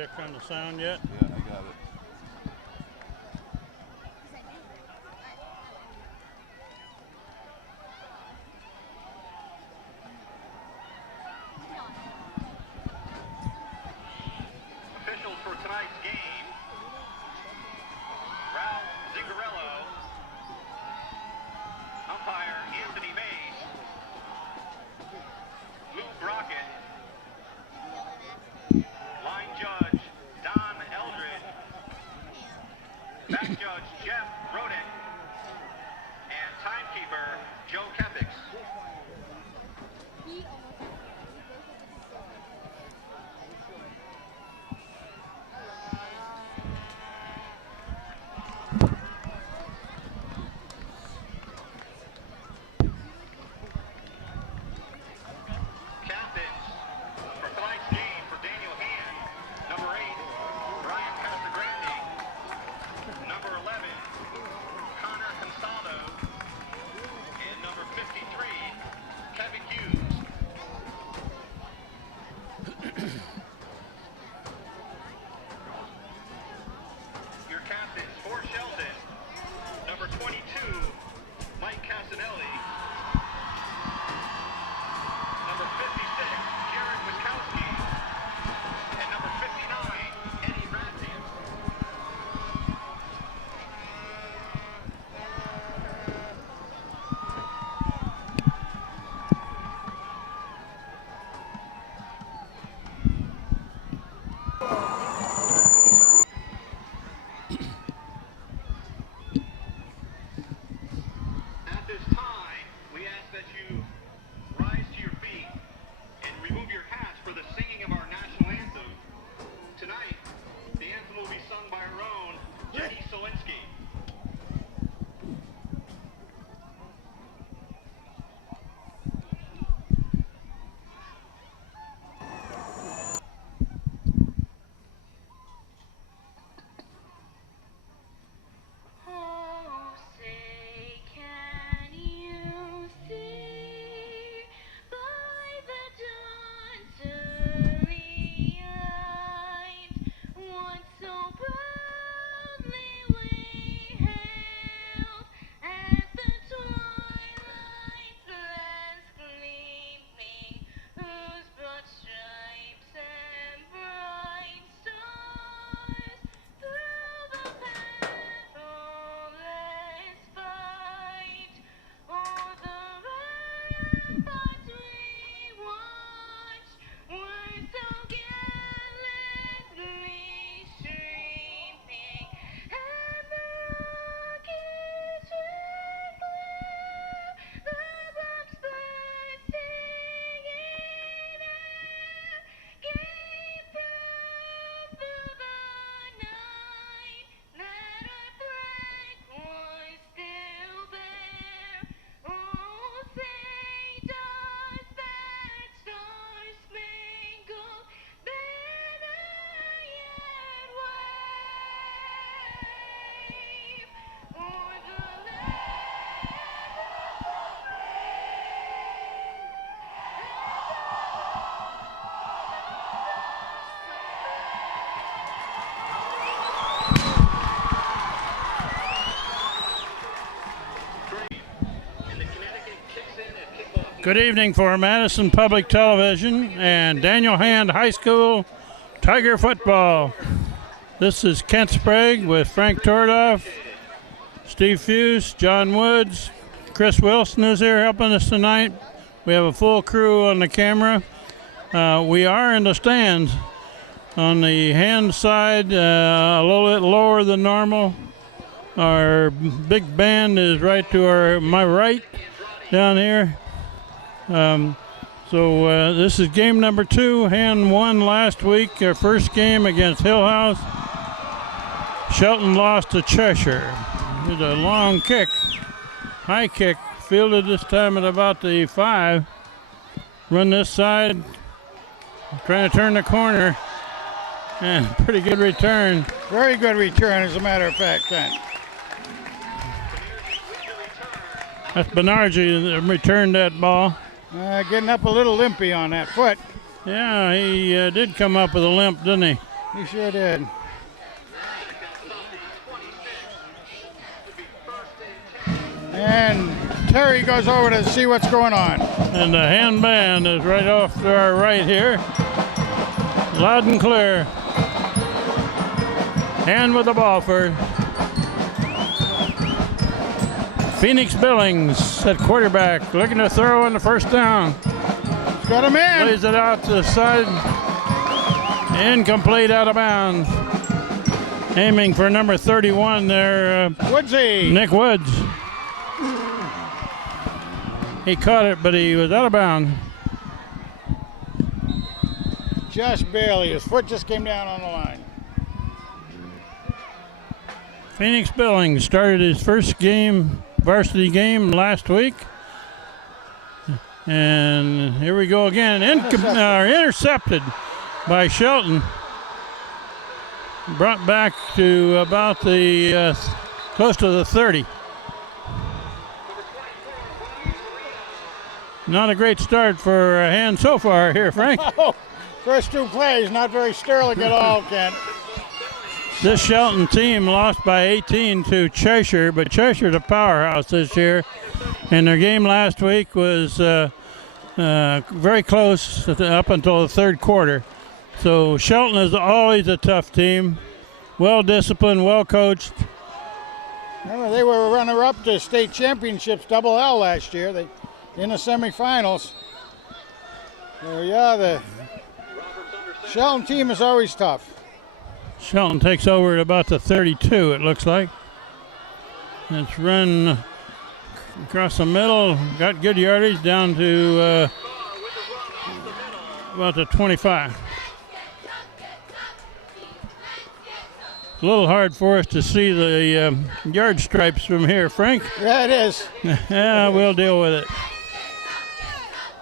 check on the sound yet? Yeah, I got it. Officials for tonight's game: Ralph Zingarello, umpire Anthony Mays, Lou Brockett, line judge Don Eldred, back judge Jeff Rodick, and timekeeper Joe Kepix. Captains for tonight's game: for Daniel Hand, number 8, Brian Casagrande, number 11, Connor Consaldo, and number 53, Kevin Hughes. Your captains for Shelton: number 22, Mike Casanelli, number 56, Jared Wiskowski, and number 59, Eddie Radzian. At this time, we ask that you rise to your feet and remove your hats for the singing of our national anthem. Tonight, the anthem will be sung by our own Jenny Solinsky. Oh, say, can you see by the dawn's early light what so proudly we hailed at the twilight's last gleaming, whose broad stripes and bright stars through the perilous fight o'er the ramparts we watched were so gallantly streaming, and the rockets red glare, the bombs bursting in air, gave proof through the night that our flag was still there. Oh, say does that star-spangled banner yet wave o'er the land of the And the Connecticut kicks in at kickoff. Good evening for Madison Public Television and Daniel Hand High School Tiger Football. This is Kent Sprague with Frank Tordoff, Steve Fuse, John Woods, Chris Wilson is here helping us tonight. We have a full crew on the camera. We are in the stands on the hand side, a little bit lower than normal. Our big band is right to my right down here. This is game number 2. Hand won last week, our first game against Hill House. Shelton lost to Cheshire. It was a long kick, high kick, fielded this time at about the 5. Run this side, trying to turn the corner, and pretty good return. Very good return, as a matter of fact, then. That's Benarji that returned that ball. Getting up a little limpy on that foot. Yeah, he did come up with a limp, didn't he? He sure did. And Terry goes over to see what's going on. And the handband is right off to our right here. Loud and clear. Hand with the ball first. Phoenix Billings at quarterback, looking to throw in the first down. Got him in. Plays it out to the side. Incomplete, out of bounds. Aiming for number 31 there, Woodsy. Nick Woods. He caught it, but he was out of bounds. Just barely. His foot just came down on the line. Phoenix Billings started his first game, varsity game last week. And here we go again. Intercepted by Shelton. Brought back to about the close to the 30. Not a great start for a hand so far here, Frank. Oh, first two plays, not very sterling at all, Kent. This Shelton team lost by 18 to Cheshire, but Cheshire's a powerhouse this year. And their game last week was very close up until the third quarter. So Shelton is always a tough team, well disciplined, well coached. Remember, they were runner-up to state championships, double L last year. They in the semifinals. So yeah, the Shelton team is always tough. Shelton takes over at about the 32, it looks like. It's run across the middle, got good yardage down to about the 25. It's a little hard for us to see the yard stripes from here, Frank. Yeah, it is. Yeah, we'll deal with it.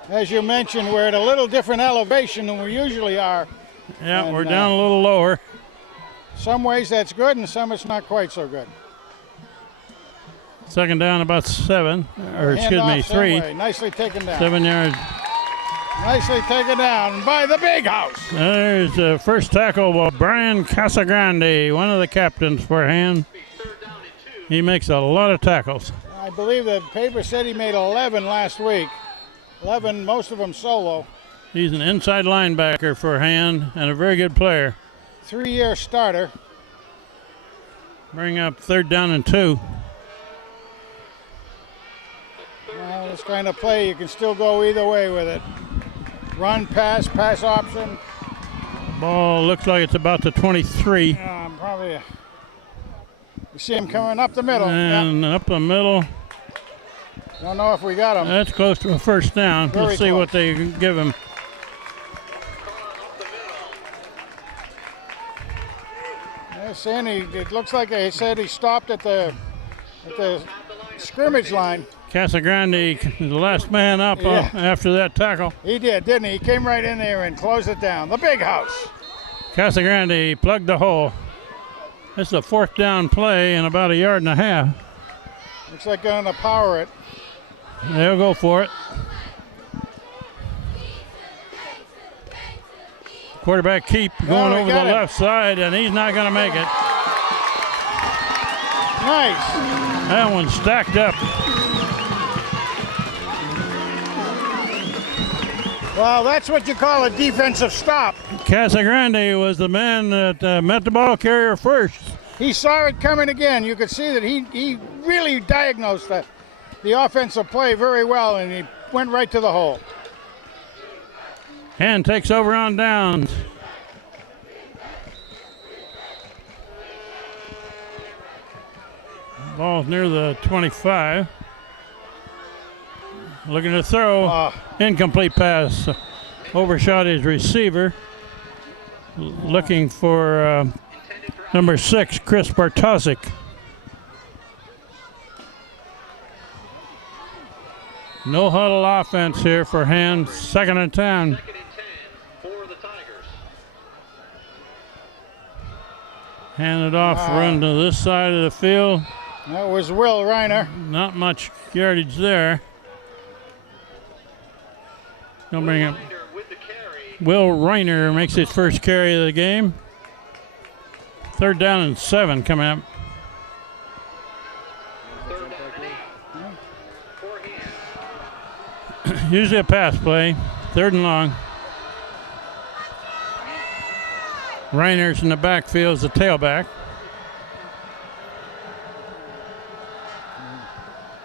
As you mentioned, we're at a little different elevation than we usually are. Yeah, And, we're down a little lower. Some ways that's good, and some it's not quite so good. Second down about 7, or excuse me, Handoff same 3. way. Nicely taken down. 7 yards. Nicely taken down by the big house. There's the first tackle by Brian Casagrande, one of the captains for hand. He makes a lot of tackles. I believe the paper said he made 11 last week. 11, most of them solo. He's an inside linebacker for hand and a very good player. 3-year starter. Bring up third down and 2. Well, this kind of play, you can still go either way with it. Run, pass option. Ball looks like it's about the 23. Probably. You see him coming up the middle. And up the middle. Don't know if we got him. That's close to a first down. Very Let's see close. what they give him. Yes, and it looks like they said he stopped at the scrimmage line. Casagrande, the last man up Yeah. after that tackle. He did, didn't he? He came right in there and closed it down. The big house. Casagrande plugged the hole. This is a fourth down play in about 1.5 yards. Looks like going to power it. They'll go for it. Quarterback keep going he over the got it. left side, and he's not going to make it. Nice. That one's stacked up. Well, that's what you call a defensive stop. Casagrande was the man that met the ball carrier first. He saw it coming again. You could see that he really diagnosed the offensive play very well, and he went right to the hole. And takes over on downs. Ball's near the 25. Looking to throw. Incomplete pass. Overshot his receiver. Looking for number 6, Chris Bartosik. No huddle offense here for hand. 2nd and 10. For the Tigers. Hand it off, run to this side of the field. That was Will Reiner. Not much yardage there. Gonna bring up With the carry. Will Reiner makes his first carry of the game. Third down and 7 coming up. Third down and 8. 4 hands. Usually a pass play. Third and long. Reiner's in the backfield as the tailback.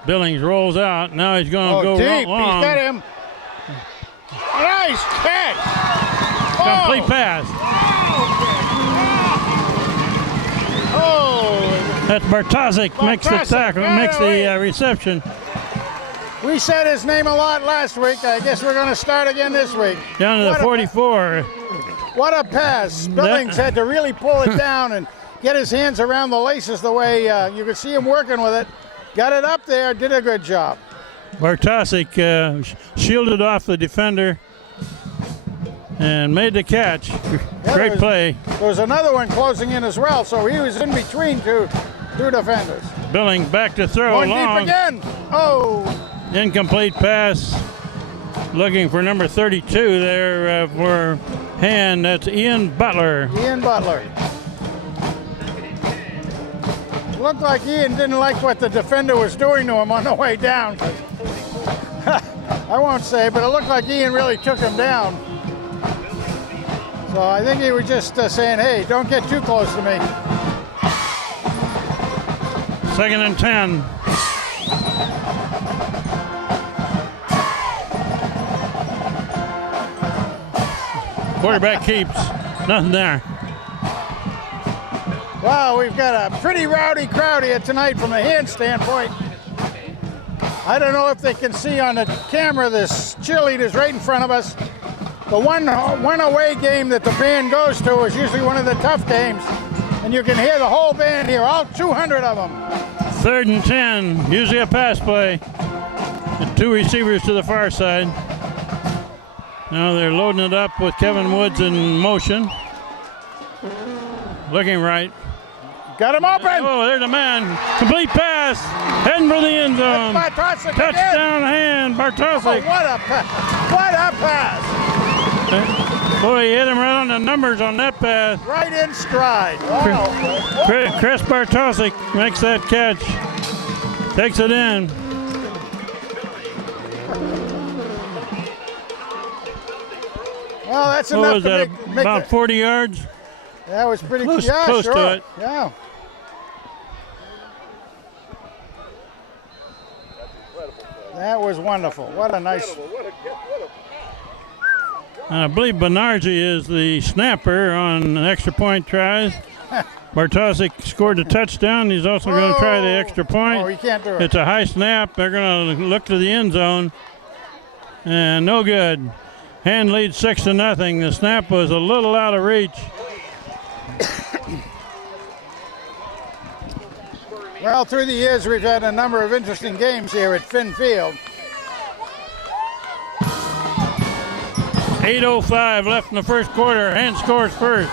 Billings rolls out. Now he's going to go deep. long. He's got him. Nice catch. Complete pass. Oh. That's Bartosik makes the Bartosik, tackle, makes the right. reception. We said his name a lot last week. I guess we're going to start again this week. Down to the What a- 44. What a pass. Billings had to really pull it down and get his hands around the laces the way you could see him working with it. Got it up there, did a good job. Bartosik shielded off the defender and made the catch. Great play. There was another one closing in as well, so he was in between two defenders. Billings back to throw Going long. deep again. Oh, Incomplete pass. Looking for number 32 there for Hand. That's Ian Butler. Ian Butler. Looked like Ian didn't like what the defender was doing to him on the way down. I won't say, but it looked like Ian really took him down. So I think he was just saying, hey, don't get too close to me. Second and 10. Quarterback keeps. Nothing there. Wow, we've got a pretty rowdy crowd here tonight from a hand standpoint. I don't know if they can see on the camera this cheerleaders right in front of us. The one away game that the band goes to is usually one of the tough games. And you can hear the whole band here, all 200 of them. Third and 10. Usually a pass play. The two receivers to the far side. Now they're loading it up with Kevin Woods in motion. Looking right. Got him open. Oh, there's a man. Complete pass. Heading for the end zone. Bartosik Touchdown again. Hand. Bartosik. Oh, what a pass. What a pass. Boy, he hit him right on the numbers on that pass. Right in stride. Wow. Chris Bartosik makes that catch. Takes it in. Well, that's What enough was to that, make about it. 40 yards? That was pretty Close- yeah, close to sure. it. Yeah. That was wonderful. What a nice. I believe Benarzi is the snapper on extra point tries. Bartosik scored a touchdown. He's also going to try the extra point. Oh, he can't do it. It's a high snap. They're going to look to the end zone. And no good. Hand leads 6-0. The snap was a little out of reach. Well, through the years, we've had a number of interesting games here at Finn Field. 8:05 left in the first quarter. Hand scores first.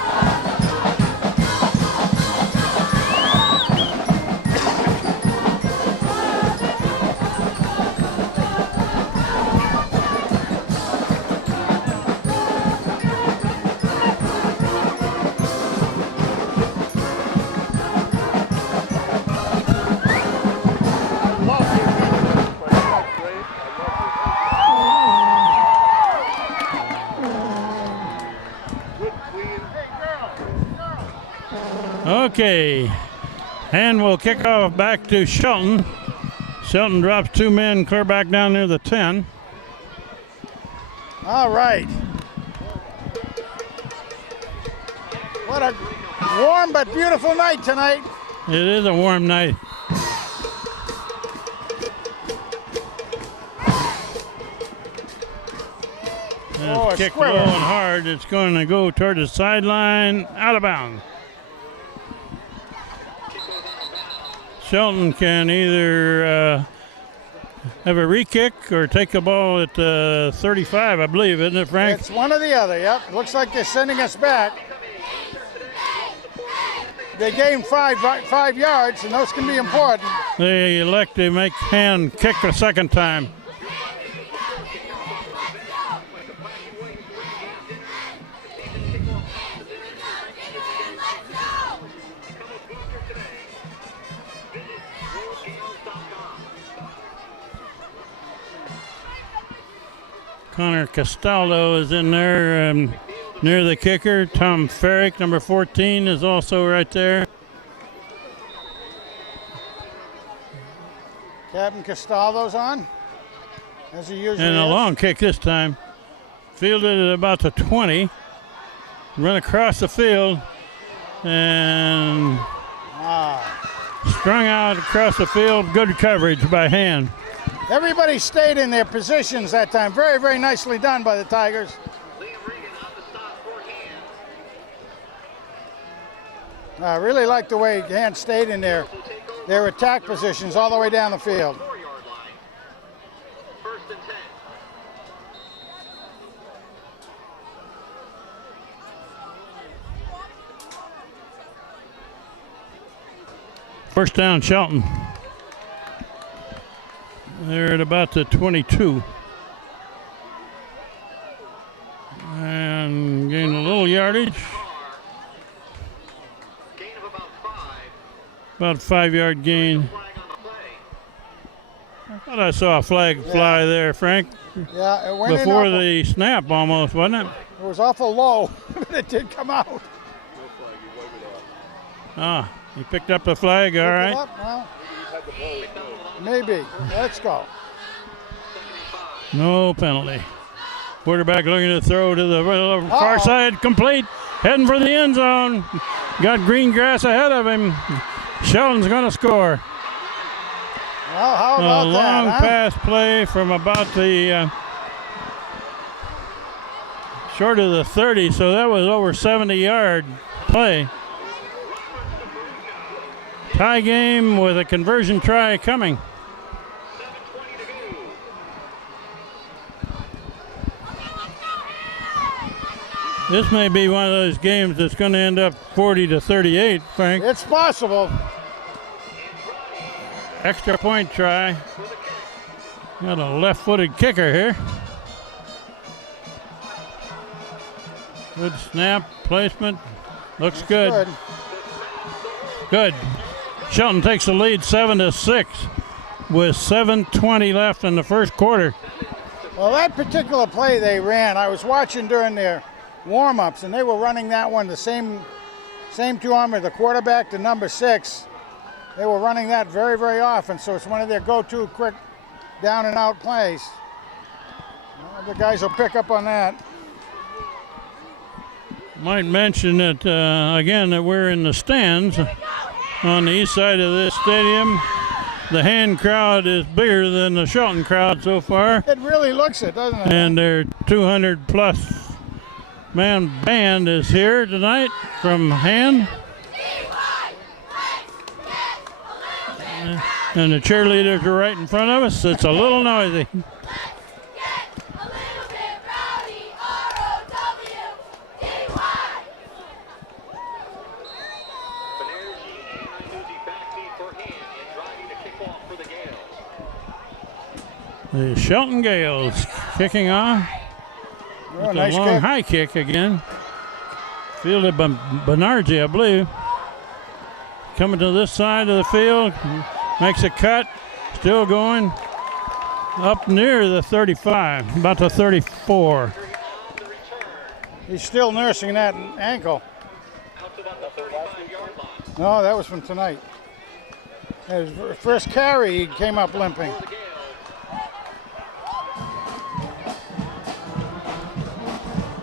Okay, and we'll kick off back to Shelton. Shelton drops two men clear back down near the 10. All right. What a warm but beautiful night tonight. It is a warm night. And Oh, it's a kicked squirrel. low and hard. It's going to go toward the sideline, out of bounds. Shelton can either have a re-kick or take the ball at 35, I believe, isn't it, Frank? It's one or the other, yep. Looks like they're sending us back. They gained five yards, and those can be important. They elect to make Hand kick a second time. Connor Castaldo is in there near the kicker. Tom Ferrick, number 14, is also right there. Captain Castaldo's on, as he usually And a is. long kick this time. Fielded at about the 20. Run across the field and strung out across the field. Good coverage by Hand. Everybody stayed in their positions that time. Very, very nicely done by the Tigers. Liam Regan on the stop for Hand. I really like the way Hand stayed in their attack positions all the way down the field. 4-yard line. First and 10. First down, Shelton. They're at about the 22. And gain a little yardage. Gain of about 5. About 5-yard gain. Flag on the play. I thought I saw a flag fly there, Frank. Yeah, it went Before in the snap almost, wasn't it? it was awful low, but it did come out. Ah, he picked up the flag, all Pick it right. up, well, maybe. Let's go. No penalty. Quarterback looking to throw to the far side, complete, heading for the end zone. Got green grass ahead of him. Shelton's going to score. Well, how A about long that, huh? pass play from about the short of the 30, so that was over 70-yard play. Tie game with a conversion try coming. 7:20 to go. This may be one of those games that's going to end up 40-38, Frank. It's possible. Extra point try. Got a left-footed kicker here. Good snap, placement. Looks good. Good. Shelton takes the lead 7-6 with 7:20 left in the first quarter. Well, that particular play they ran, I was watching during their warm-ups, and they were running that one the same two armor, the quarterback, the number 6. They were running that very, very often, so it's one of their go-to quick down and out plays. Well, the guys will pick up on that. Might mention that again that we're in the stands on the east side of this stadium. The Hand crowd is bigger than the Shelton crowd so far, It really looks it, doesn't it? and their 200-plus man band is here tonight from Hand. And the cheerleaders are right in front of us. It's a little noisy. Banerjee and Inuzi backseat for Hand and driving to kick off for the Gales. The Shelton Gales kicking off. Oh, With nice a long kick. high kick again. Fielded by Banerjee, I believe. Coming to this side of the field. Makes a cut. Still going up near the 35. About the 34. He's still nursing that ankle. Out to about the 35-yard line. No, that was from tonight. His first carry, he came up limping. For the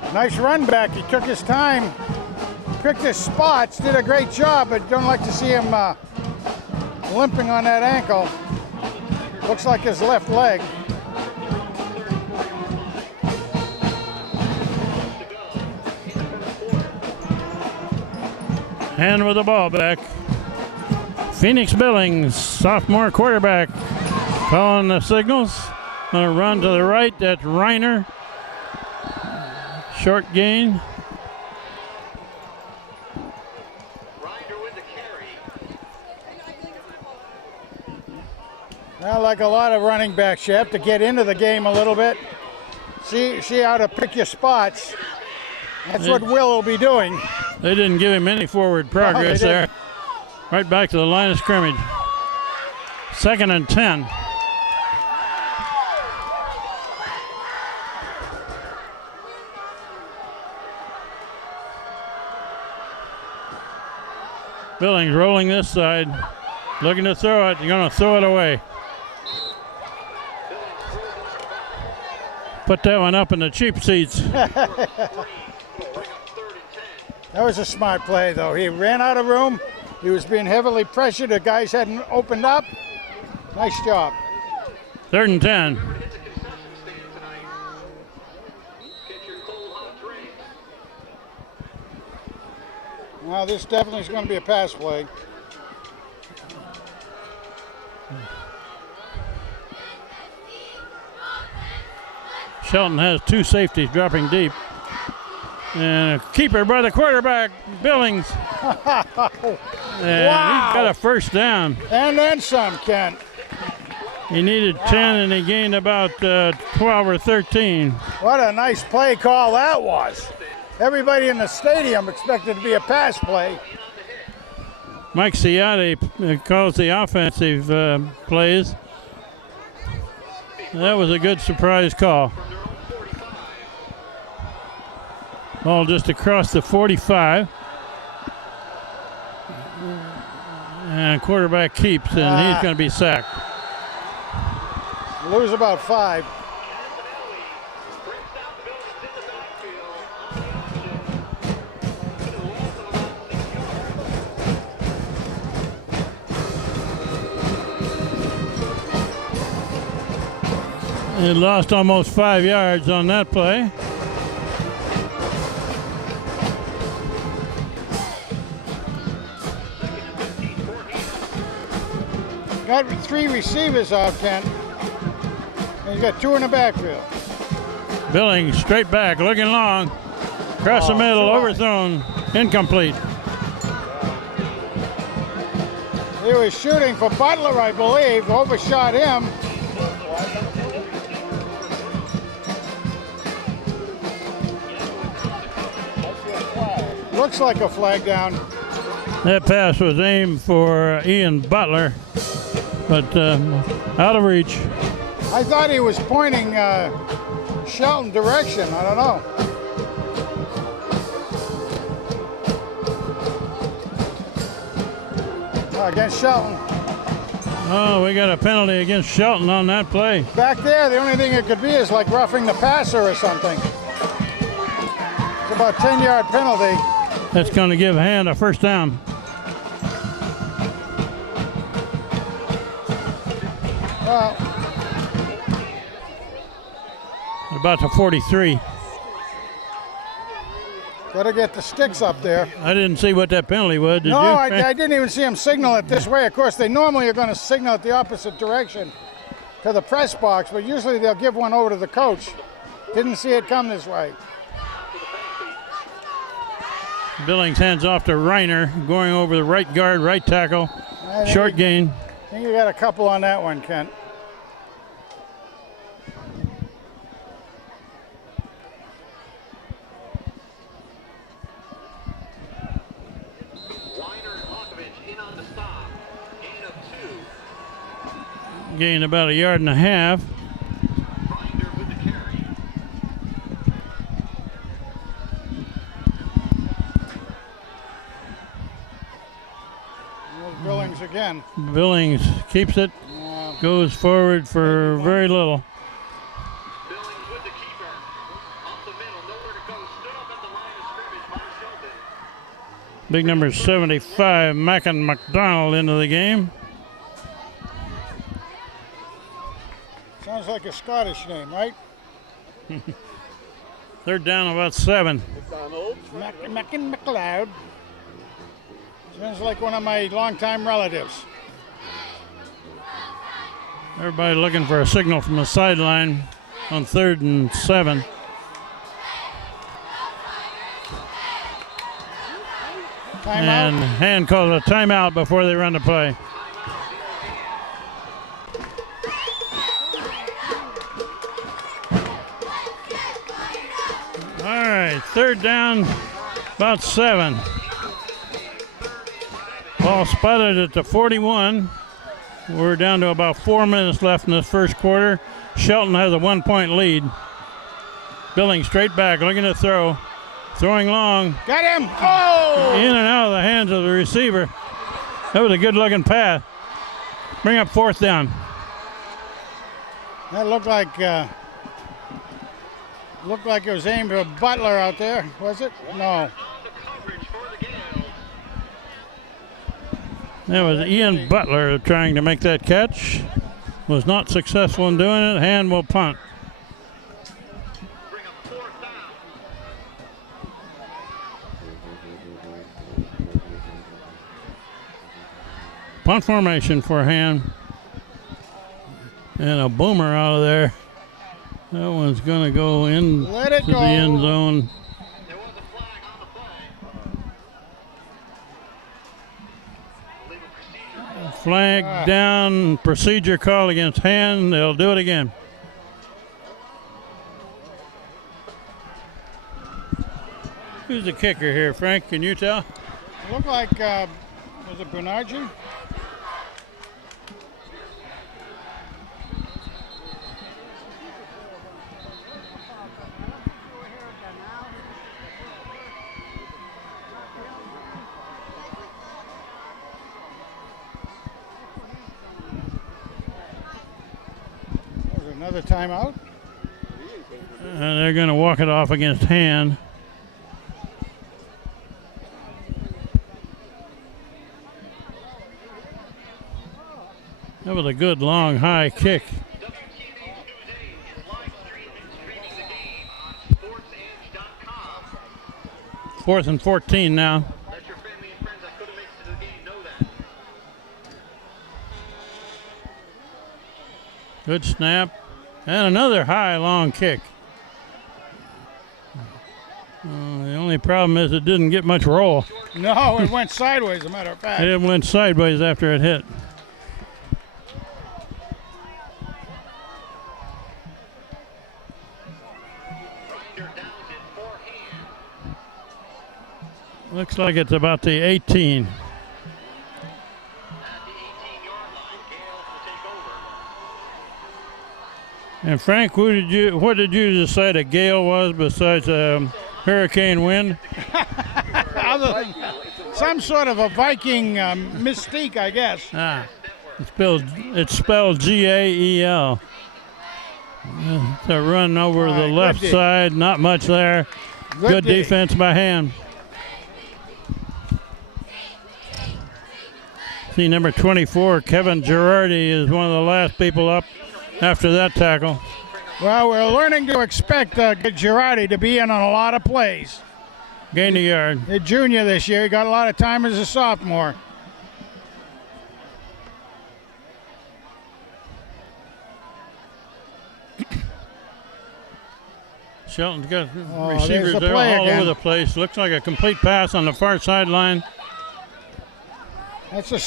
Gales. Nice run back. He took his time, picked his spots, did a great job, but don't like to see him limping on that ankle. Looks like his left leg. And with the ball back. Phoenix Billings, sophomore quarterback, calling the signals. Gonna run to the right. That's Reiner. Short gain. Ryder with the carry. Well, like a lot of running backs, you have to get into the game a little bit. See how to pick your spots. That's what Will will be doing. They didn't give him any forward progress they there. didn't. Right back to the line of scrimmage. 2nd and 10. Billings rolling this side, looking to throw it. You're going to throw it away. Put that one up in the cheap seats. That was a smart play, though. He ran out of room. He was being heavily pressured. The guys hadn't opened up. Nice job. 3rd and 10. Hit the concession stand tonight. Get your cold hot drinks. Now this definitely is going to be a pass play. Shelton has 2 safeties dropping deep. And a keeper by the quarterback, Billings. And Wow. he got a first down. And then some, Kent. He needed 10 and he gained about 12 or 13. What a nice play call that was. Everybody in the stadium expected to be a pass play. Mike Ciotti calls the offensive plays. That was a good surprise call. Ball just across the 45. And quarterback keeps, and he's going to be sacked. Lose about 5. He lost almost 5 yards on that play. Got 3 receivers out, Kent. And he's got 2 in the backfield. Billings straight back, looking long. Across the middle, overthrown, incomplete. He was shooting for Butler, I believe. Overshot him. Looks like a flag down. That pass was aimed for Ian Butler, but out of reach. I thought he was pointing Shelton direction. I don't know. Against Shelton. Oh, we got a penalty against Shelton on that play. Back there, the only thing it could be is like roughing the passer or something. It's about a 10-yard penalty. That's going to give Hand a first down. Well, About the 43. gotta get the sticks up there. I didn't see what that penalty was. Did No, you? I didn't even see him signal it this way. Of course, they normally are going to signal it the opposite direction to the press box, but usually they'll give one over to the coach. Didn't see it come this way. Billings hands off to Reiner, going over the right guard, right tackle. Short gain. I think you got a couple on that one, Kent. Gained about 1.5 yards. Billings again. Billings keeps it, goes forward for very little. Billings with the keeper. Up the middle, nowhere to go. Stood up at the line of scrimmage by Shelton. Big number 75, Mackin McDonald into the game. Sounds like a Scottish name, right? They're down about 7. Mackin McLeod. Sounds like one of my longtime relatives. Everybody looking for a signal from the sideline on 3rd and 7. And Timeout. Hand calls a timeout before they run the play. All right, 3rd down, about 7. Ball spotted at the 41. We're down to about 4 minutes left in this first quarter. Shelton has a 1-point lead. Billings straight back, looking to throw. Throwing long. Got him! Oh! In and out of the hands of the receiver. That was a good-looking pass. Bring up 4th down. That looked like it was aimed at Butler out there, was it? No. That was Ian Butler trying to make that catch. Was not successful in doing it. Hand will punt. Bring up 4th down. Punt formation for Hand. And a boomer out of there. That one's going to go in Let it to go. the end zone. There was a flag on the play. Illegal procedure. Flag down. Procedure call against Hand. They'll do it again. Who's the kicker here, Frank? Can you tell? It looked like, was it Bernardi? Was it another timeout? And they're going to walk it off against Hand. That was a good long high kick. WTV News 8 is live streaming the game on sportsedge.com. 4th and 14 now. Let your family and friends that couldn't make it to the game know that. Good snap. And another high long kick. The only problem is it didn't get much roll. No, it went sideways, as a matter of fact. It went sideways after it hit. Grinder downs it for Hand. Looks like it's about the 18. At the 18-yard line, Gale will take over. And Frank, what did you decide a gale was besides hurricane wind? Other than some sort of a Viking mystique, I guess. It's spelled G-A-E-L. It's a run over the left side, not much there. Good defense by Hand. See, number 24, Kevin Girardi, is one of the last people up after that tackle. Well, we're learning to expect Girardi to be in on a lot of plays. Gained a yard. A junior this year. He got a lot of time as a sophomore. Shelton's got there's receivers the there play all again. over the place. Looks like a complete pass on the far sideline. That's a On the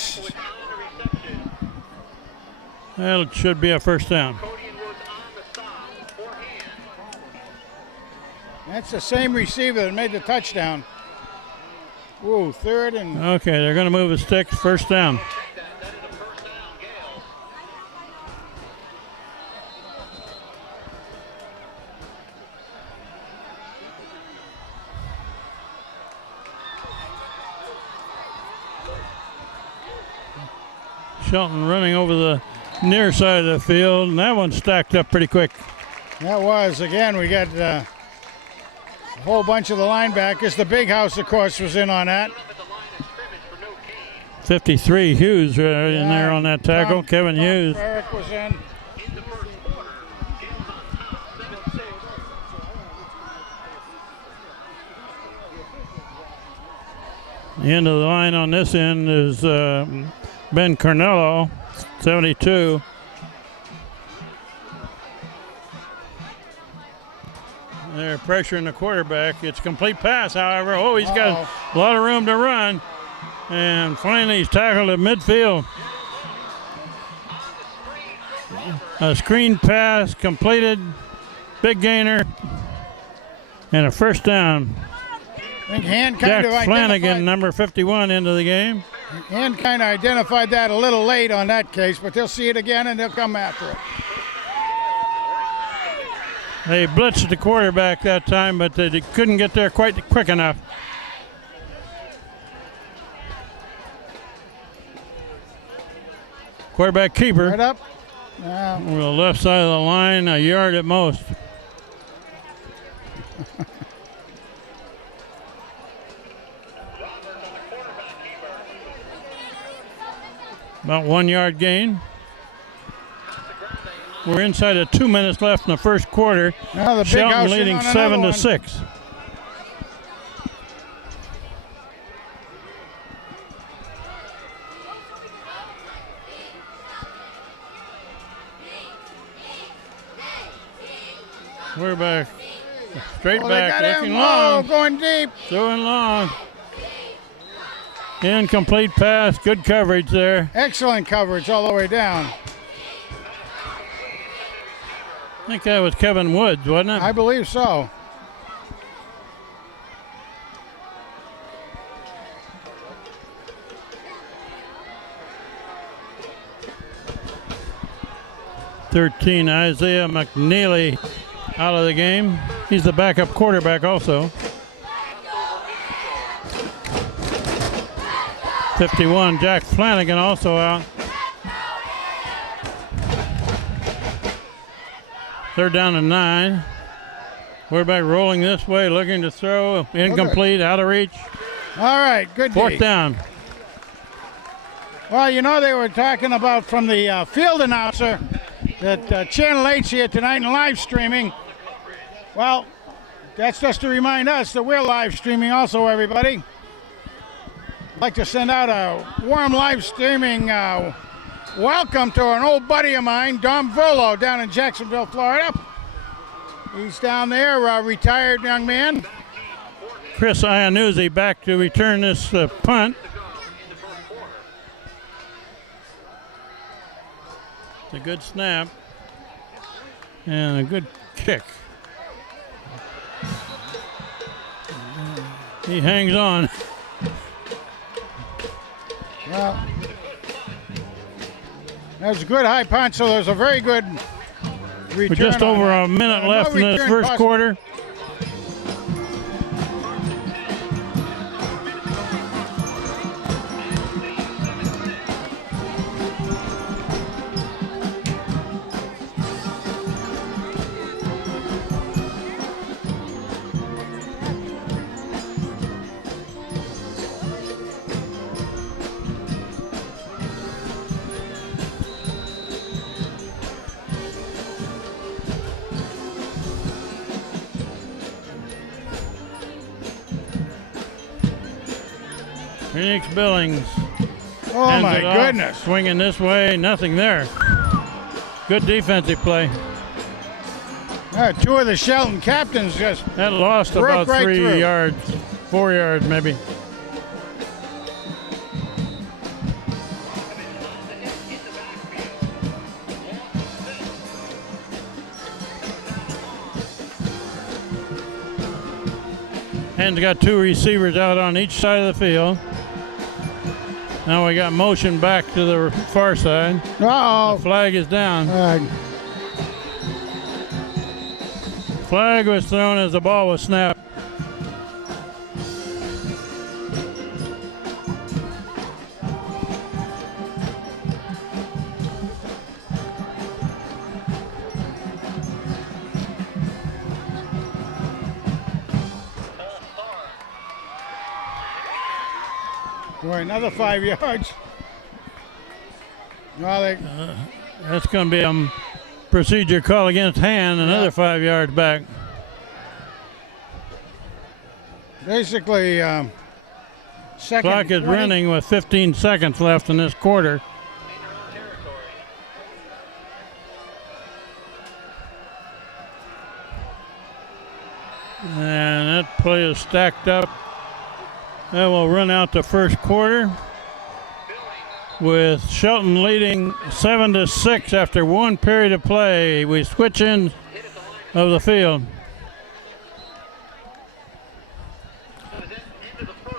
reception, That should be a first down. Codian was on the stop for Hand. that's the same receiver that made the touchdown. Ooh, 3rd and Okay, they're going to move the sticks. First down. That is a first down, Gale. Shelton running over the near side of the field, and that one stacked up pretty quick. that was, again, we got a whole bunch of the linebackers. The big house, of course, was in on that. Up at the line of scrimmage for no gain. 53 Hughes in there on that tackle. Kevin Hughes. Eric was in. In the first quarter, Gale's on top, 7-6. The end of the line on this end is Ben Cornello, 72. They're pressuring the quarterback. It's a complete pass, however. Oh, he's got a lot of room to run. And finally, he's tackled at midfield. A screen pass completed. Big gainer. And a first down. I think Hand Jack kind of Flanagan, number 51, into the game. identified that a little late on that case, but they'll see it again and they'll come after it. They blitzed the quarterback that time, but they couldn't get there quite quick enough. Quarterback keeper. Right up. Now, On the left side of the line, a yard at most. About 1 yard gain. We're inside of 2 minutes left in the first quarter. now the big Shelton house in leading on another 7 to one. 6. We're back. Straight Oh, they back, got looking him. long. Oh, going deep. Throwing long. Incomplete pass. Good coverage there. Excellent coverage all the way down. I think that was Kevin Woods, wasn't it? I believe so. Isaiah McNeely out of the game. He's the backup quarterback also. 51, Jack Flanagan also out. Third down and 9. Quarterback rolling this way, looking to throw. Incomplete, out of reach. All right, good Fourth D. down. Well, you know they were talking about from the field announcer that Channel 8's here tonight and live streaming. Well, that's just to remind us that we're live streaming also, everybody. I'd like to send out a warm live streaming welcome to an old buddy of mine, Dom Volo, down in Jacksonville, Florida. He's down there, a retired young man. Chris Iannuzzi back to return this punt. It's a good snap and a good kick. He hangs on. Well, that was a good high punch, so there's a very good return. With just on over that. a minute No left in this return first possible. quarter. Phoenix Billings. Oh, hands my it off, goodness. Swinging this way, nothing there. Good defensive play. Two of the Shelton captains just That lost broke about right 3 through. yards, 4 yards maybe. And got 2 receivers out on each side of the field. Now we got motion back to the far side. Uh-oh. Flag is down. Flag was thrown as the ball was snapped. Boy, another 5 yards. Well, they, That's going to be a procedure call against hand, another 5 yards back. basically, second. Clock is 20. running with 15 seconds left in this quarter. And that play is stacked up. That will run out the first quarter with Shelton leading 7-6 after one period of play. We switch ends of the field.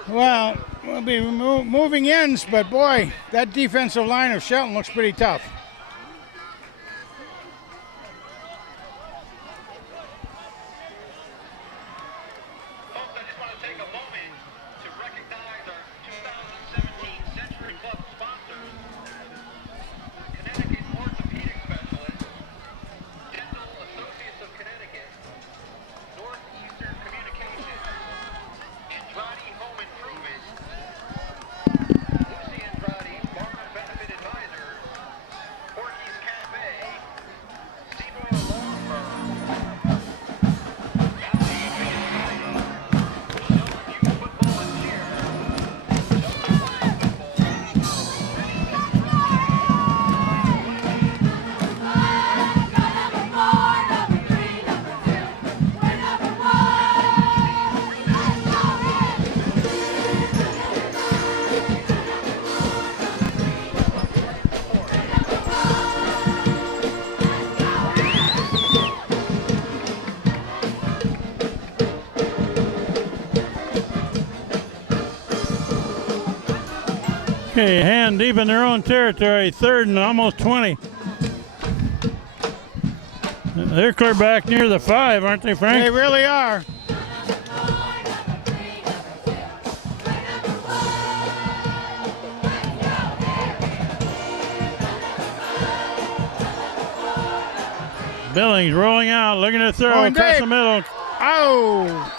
Well, we'll be moving ends, but boy, that defensive line of Shelton looks pretty tough. Folks, I just want to take a moment to recognize our 2017 Century Club sponsors. Okay, hand deep in their own territory, 3rd and almost 20. They're clear back near the 5, aren't they, Frank? They really are. Billings rolling out, looking to throw Oh, across Dave. the middle. Oh,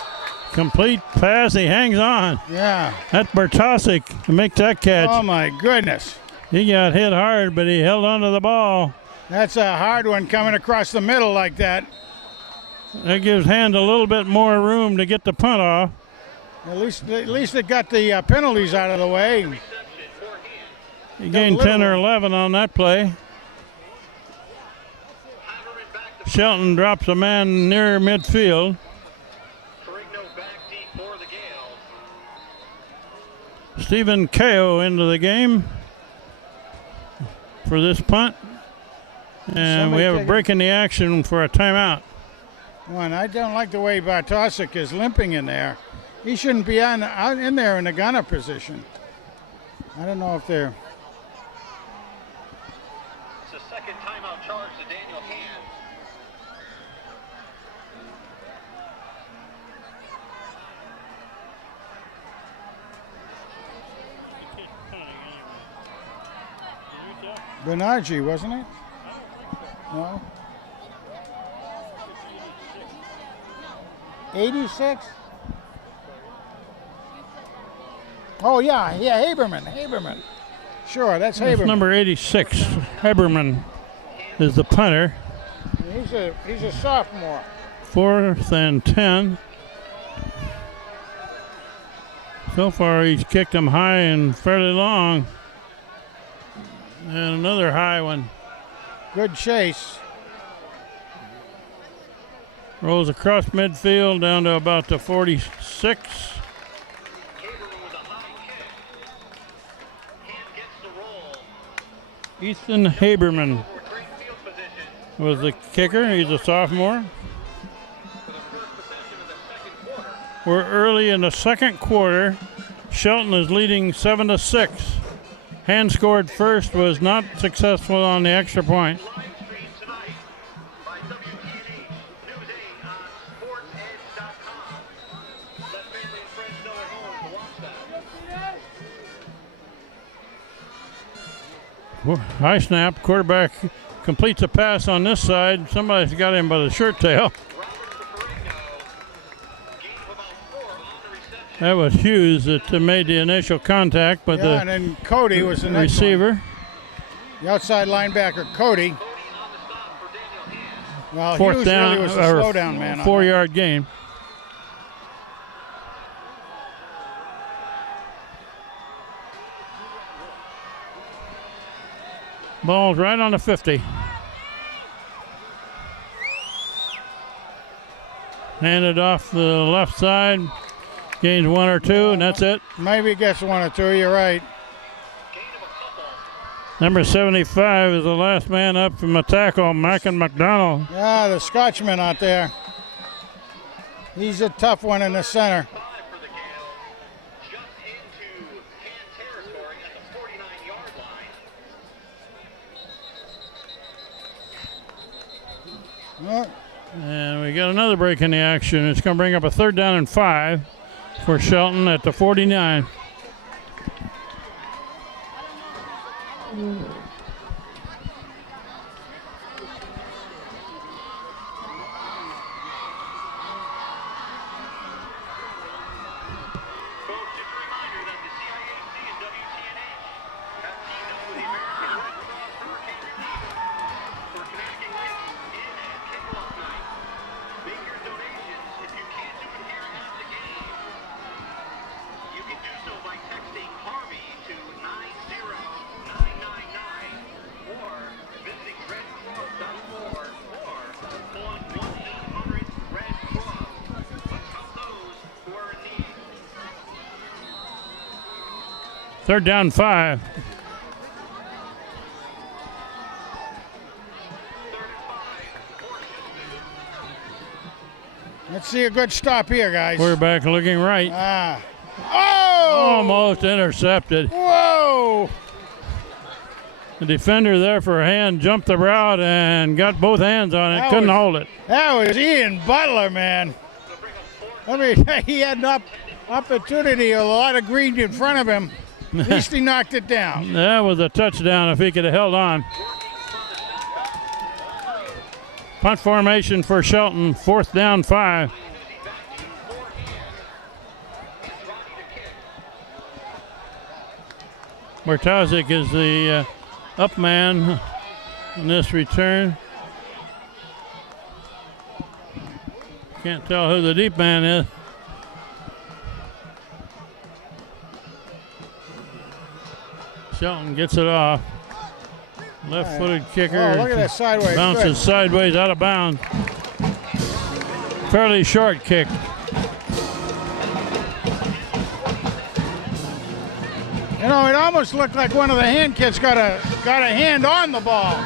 Complete pass, he hangs on. yeah. That's Bartosik to make that catch. Oh, my goodness. He got hit hard, but he held on to the ball. That's a hard one coming across the middle like that. That gives Hand a little bit more room to get the punt off. At least it got the penalties out of the way. He gained 10 or 11 on that play. Shelton drops a man near midfield. Stephen Kao into the game for this punt. And we have a break in the action for a timeout. One, I don't like the way Bartosik is limping in there. He shouldn't be out in there in the gunner position. I don't know if they're. It's the second timeout charge to Daniel Hand. Bernardi, wasn't it? No. 86? Oh, yeah, Haberman. Sure, that's That's Haberman. number 86. Heberman is the punter. He's a sophomore. 4th and 10. So far, he's kicked them high and fairly long. And another high one. Good chase. Rolls across midfield down to about the 46. Ethan Haberman was the kicker. He's a sophomore. We're early in the second quarter. Shelton is leading 7-6. Hand scored first, was not successful on the extra point. High snap, quarterback completes a pass on this side. Somebody's got him by the shirt tail. That was Hughes that made the initial contact, but and then Cody was the next receiver. one. The outside linebacker, Cody. Well, Fourth Hughes down, really was the or slow down man. on 4-yard gain. Ball's right on the 50. Handed off the left side. Gains 1 or 2, and that's it. Maybe gets 1 or 2, you're right. Number 75 is the last man up from a tackle, Mackin McDonald. Yeah, the Scotchman out there. He's a tough one in the center. Oh, And we got another break in the action. It's going to bring up a 3rd down and 5 for Shelton at the 49. Third down 5. let's see a good stop here, guys. Quarterback looking right. Oh! Almost intercepted. Whoa! Oh! The defender there for a hand jumped the route and got both hands on it. That Couldn't was- hold it. That was Ian Butler, man. I mean, he had an opportunity, a lot of green in front of him. At least he knocked it down. That was a touchdown if he could have held on. Punt formation for Shelton, 4th down 5. Bartozik is the up man in this return. Can't tell who the deep man is. Shelton gets it off. Left-footed kicker. Oh, look at that sideways. Bounces Good. sideways out of bounds. Fairly short kick. You know, it almost looked like one of the hand kids got a hand on the ball.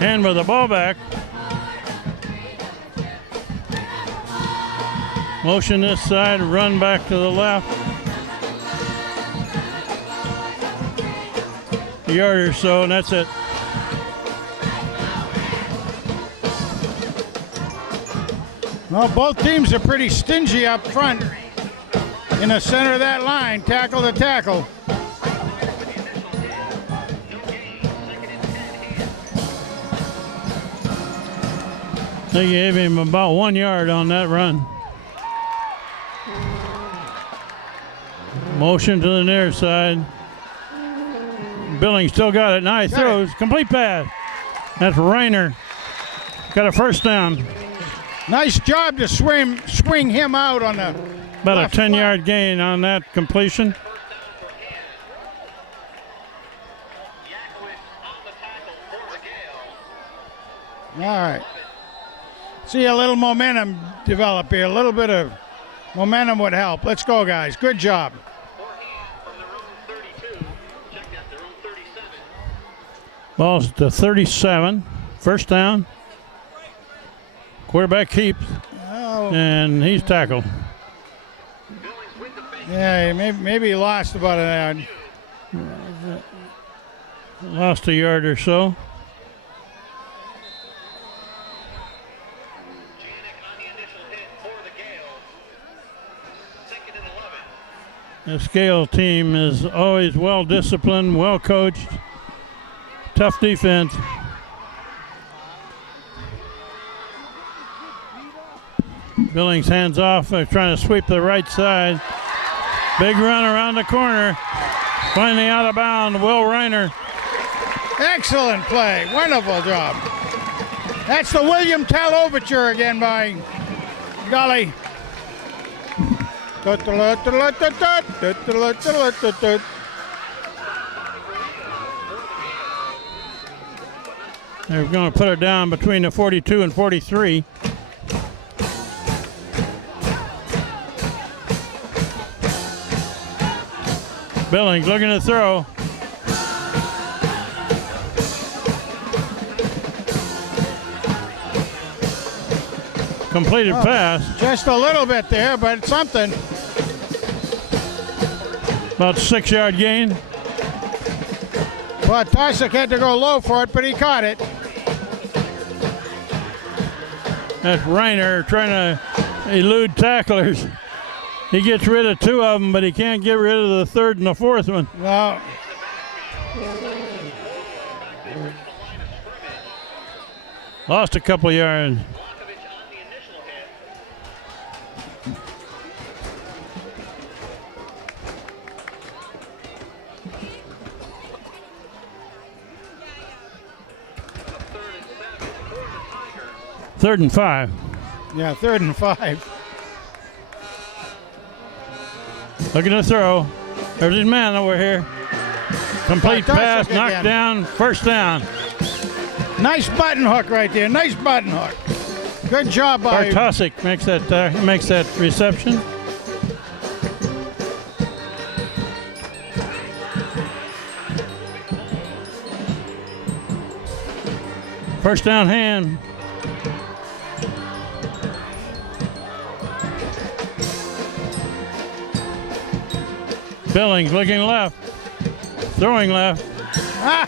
And with the ball back. Motion this side, run back to the left. A yard or so, and that's it. Well, both teams are pretty stingy up front. In the center of that line, tackle to tackle. They gave him about 1 yard on that run. Motion to the near side. Billings still got it. Nice throws. Complete pass. That's Reiner. Got a first down. Nice job to swing him out on the About left a 10-yard gain on that completion. All right. See a little momentum develop here. A little bit of momentum would help. Let's go, guys. Good job. Ball's to 37. First down. Quarterback keeps, Oh, and he's tackled. yeah, maybe he lost about an Lost a yard or so. The Scale team is always well disciplined, well coached, tough defense. Billings hands off, they're trying to sweep the right side. Big run around the corner. Finally out of bounds, Will Reiner. excellent play. Wonderful job. That's the William Tell overture again by Golly. They're going to put it down between the 42 and 43. Billings looking to throw. Completed pass. Just a little bit there, but something. About 6-yard gain. But Tarsic had to go low for it, but he caught it. That's Reiner trying to elude tacklers. He gets rid of 2 of them, but he can't get rid of the 3rd and the 4th one. No. Lost a couple yards. Third and 5. Yeah, 3rd and 5. Looking to throw. There's his man over here. Complete pass, Bartosik knocked again. down, first down. Nice button hook right there. Nice button hook. Good job by Bartosik makes that reception. First down hand. Billings looking left, throwing left.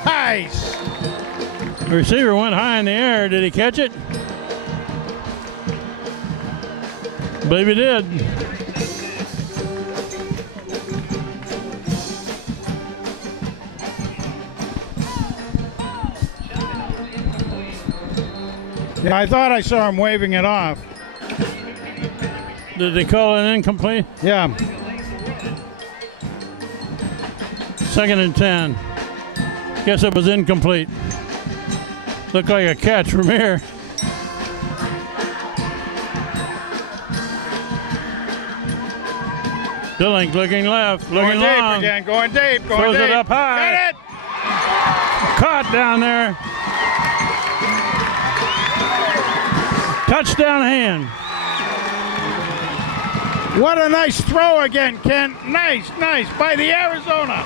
nice. The receiver went high in the air. Did he catch it? I believe he did. Yeah, I thought I saw him waving it off. Did they call it incomplete? Yeah. 2nd and 10. Guess it was incomplete. Looked like a catch from here. Billings looking left, looking Going deep long. again. Going deep. Going Throws deep. it up high. Got it. Caught down there. Touchdown hand. What a nice throw again, Kent. Nice, nice. By the Arizona.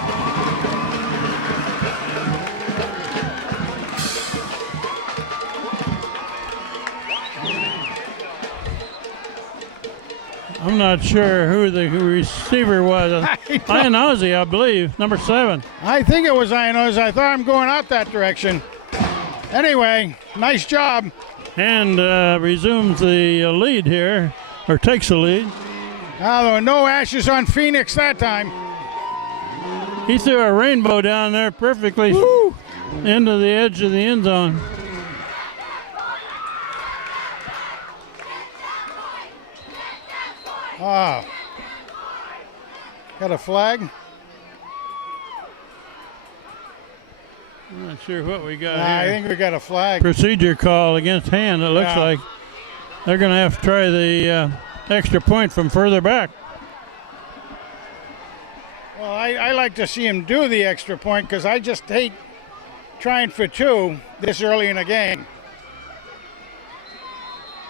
I'm not sure who the receiver was. Iannozzi, I believe, number 7. I think it was Inos. I thought I'm going out that direction. Anyway, nice job. And resumes the lead here, or takes the lead. Now, there were no ashes on Phoenix that time. He threw a rainbow down there perfectly Woo! into the edge of the end zone. Ah. Got a flag? I'm not sure what we got I here. think we got a flag. Procedure call against hand, it looks Yeah. like. They're going to have to try the extra point from further back. Well, I like to see him do the extra point because I just hate trying for 2 this early in a game.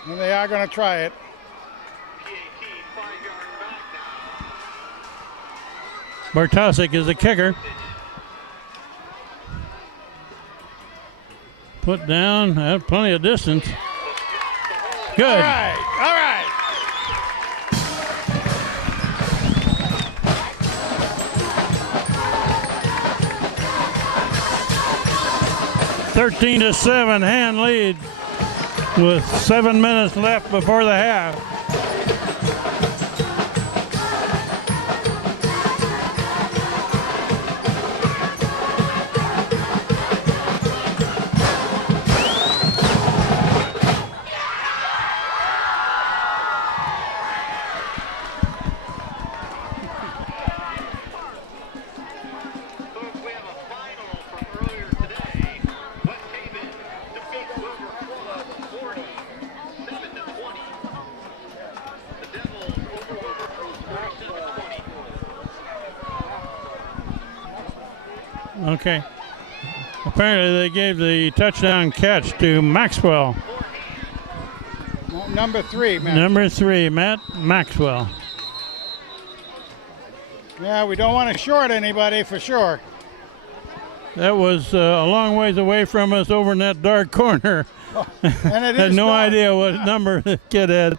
And they are going to try it. PAT 5-yard back now. Bartosik is the kicker. Put down, had plenty of distance. Good. All right, all right. Thirteen to 7, hand lead with 7 minutes left before the half. Folks, we have a final from earlier today. West Haven defeats Wilbur Club 47-20. The Devils over Wilbur 47-20. Okay. Apparently they gave the touchdown catch to Maxwell. Number 3, man. Number 3, Matt Maxwell. Yeah, we don't want to short anybody for sure. That was a long ways away from us over in that dark corner. And it Had is no dark. idea what number the kid had.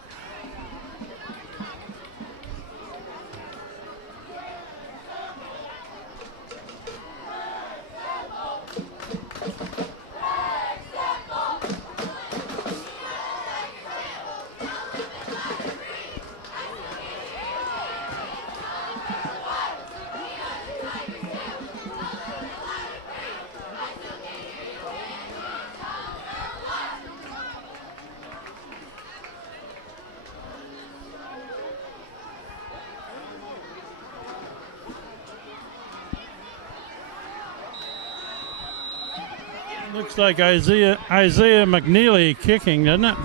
Looks like Isaiah McNeely kicking, doesn't it?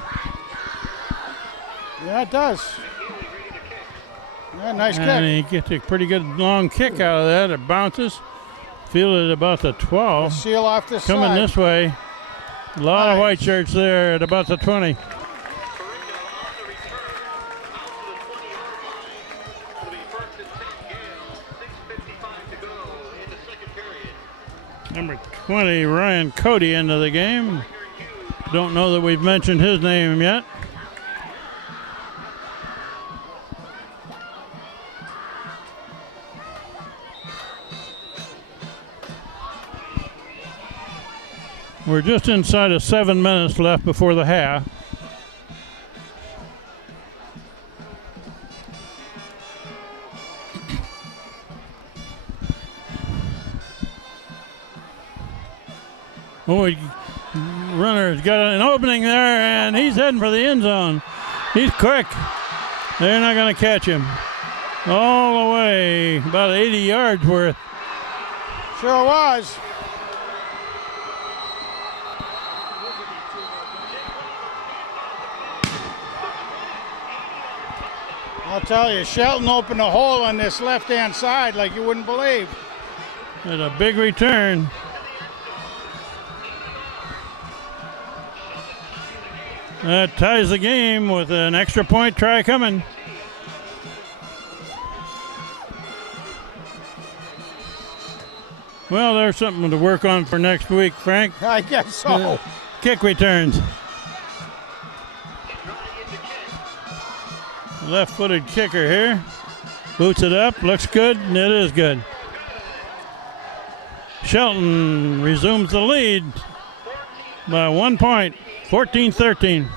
Yeah, it does. Yeah, nice And kick. he gets a pretty good long kick out of that. It bounces. Fielded about the 12. Seal off the Coming side. this way. A lot of Nice. white shirts there at about the 20. Carino on the return, out to the 20-yard line. It'll be first and 10 Gale. 6:55 to go in the second period. Number 20, Ryan Cody, into the game. Don't know that we've mentioned his name yet. We're just inside of 7 minutes left before the half. Oh, runner's got an opening there, and he's heading for the end zone. He's quick. They're not going to catch him. All the way, about 80 yards worth. Sure was. I'll tell you, Shelton opened a hole on this left-hand side like you wouldn't believe. There's a big return. That ties the game with an extra point try coming. Well, there's something to work on for next week, Frank. I guess so. Kick returns. Left-footed kicker here. Boots it up, looks good, and it is good. Shelton resumes the lead by 1 point, 14-13.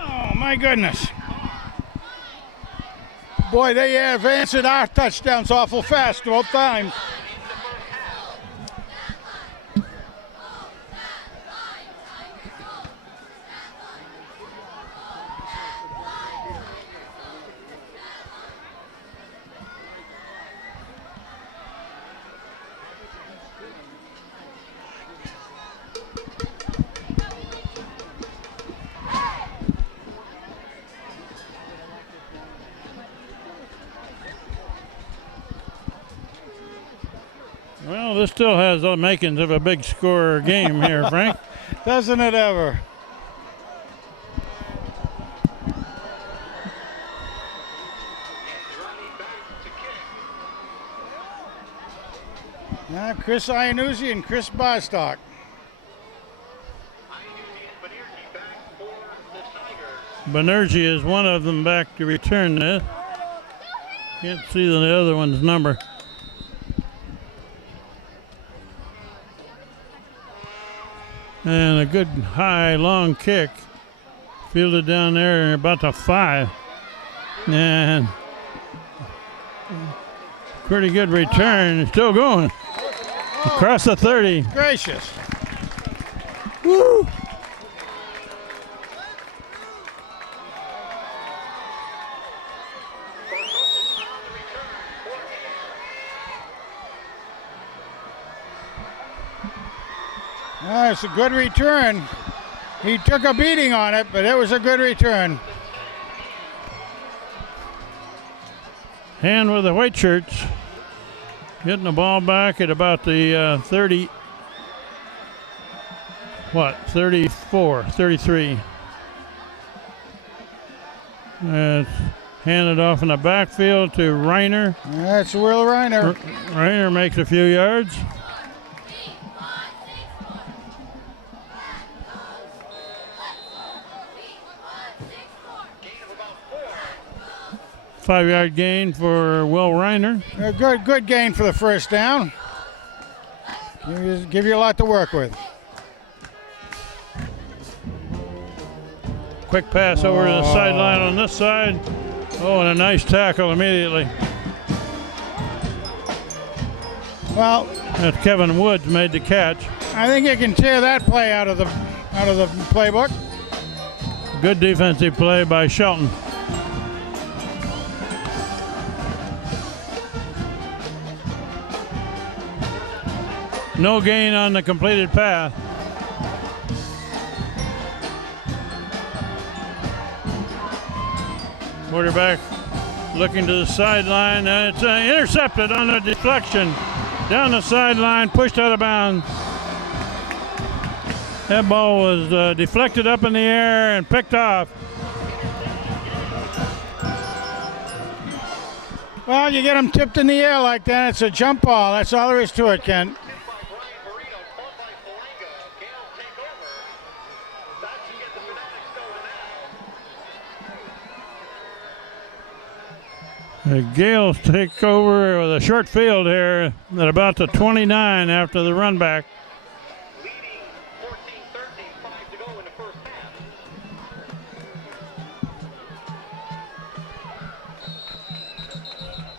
Oh, my goodness. Boy, they advanced our touchdowns awful fast both times. Well, this still has the makings of a big score game here, Frank. Doesn't it ever? Now, Chris Iannuzzi and Chris Bostock. Banerjee is one of them back to return this. Can't see the other one's number. And a good high long kick. Fielded down there about the 5. And pretty good return. Still going. Across the 30. Gracious. Woo! It's a good return. He took a beating on it, but it was a good return. Hand with the white shirts. Getting the ball back at about the 30. 34, 33. It's handed off in the backfield to Reiner. That's Will Reiner. Reiner makes a few yards. Five-yard gain for Will Reiner. A good gain for the first down. Give you a lot to work with. Quick pass over to the sideline on this side. Oh, and a nice tackle immediately. Well, That's Kevin Woods made the catch. I think you can tear that play out of the playbook. Good defensive play by Shelton. No gain on the completed pass. Quarterback Looking to the sideline. It's intercepted on a deflection. Down the sideline, pushed out of bounds. That ball was deflected up in the air and picked off. Well, you get them tipped in the air like that, it's a jump ball. That's all there is to it, Ken. The Gales take over with a short field here at about the 29 after the run back. Leading 14-13, 5 to go in the first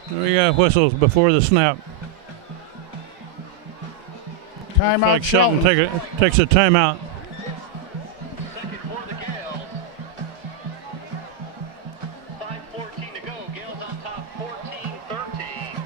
half. We got whistles before the snap. Timeout, Like Shelton takes a timeout. Second for the Gales. 5:14 to go. Gales on top, 14-13.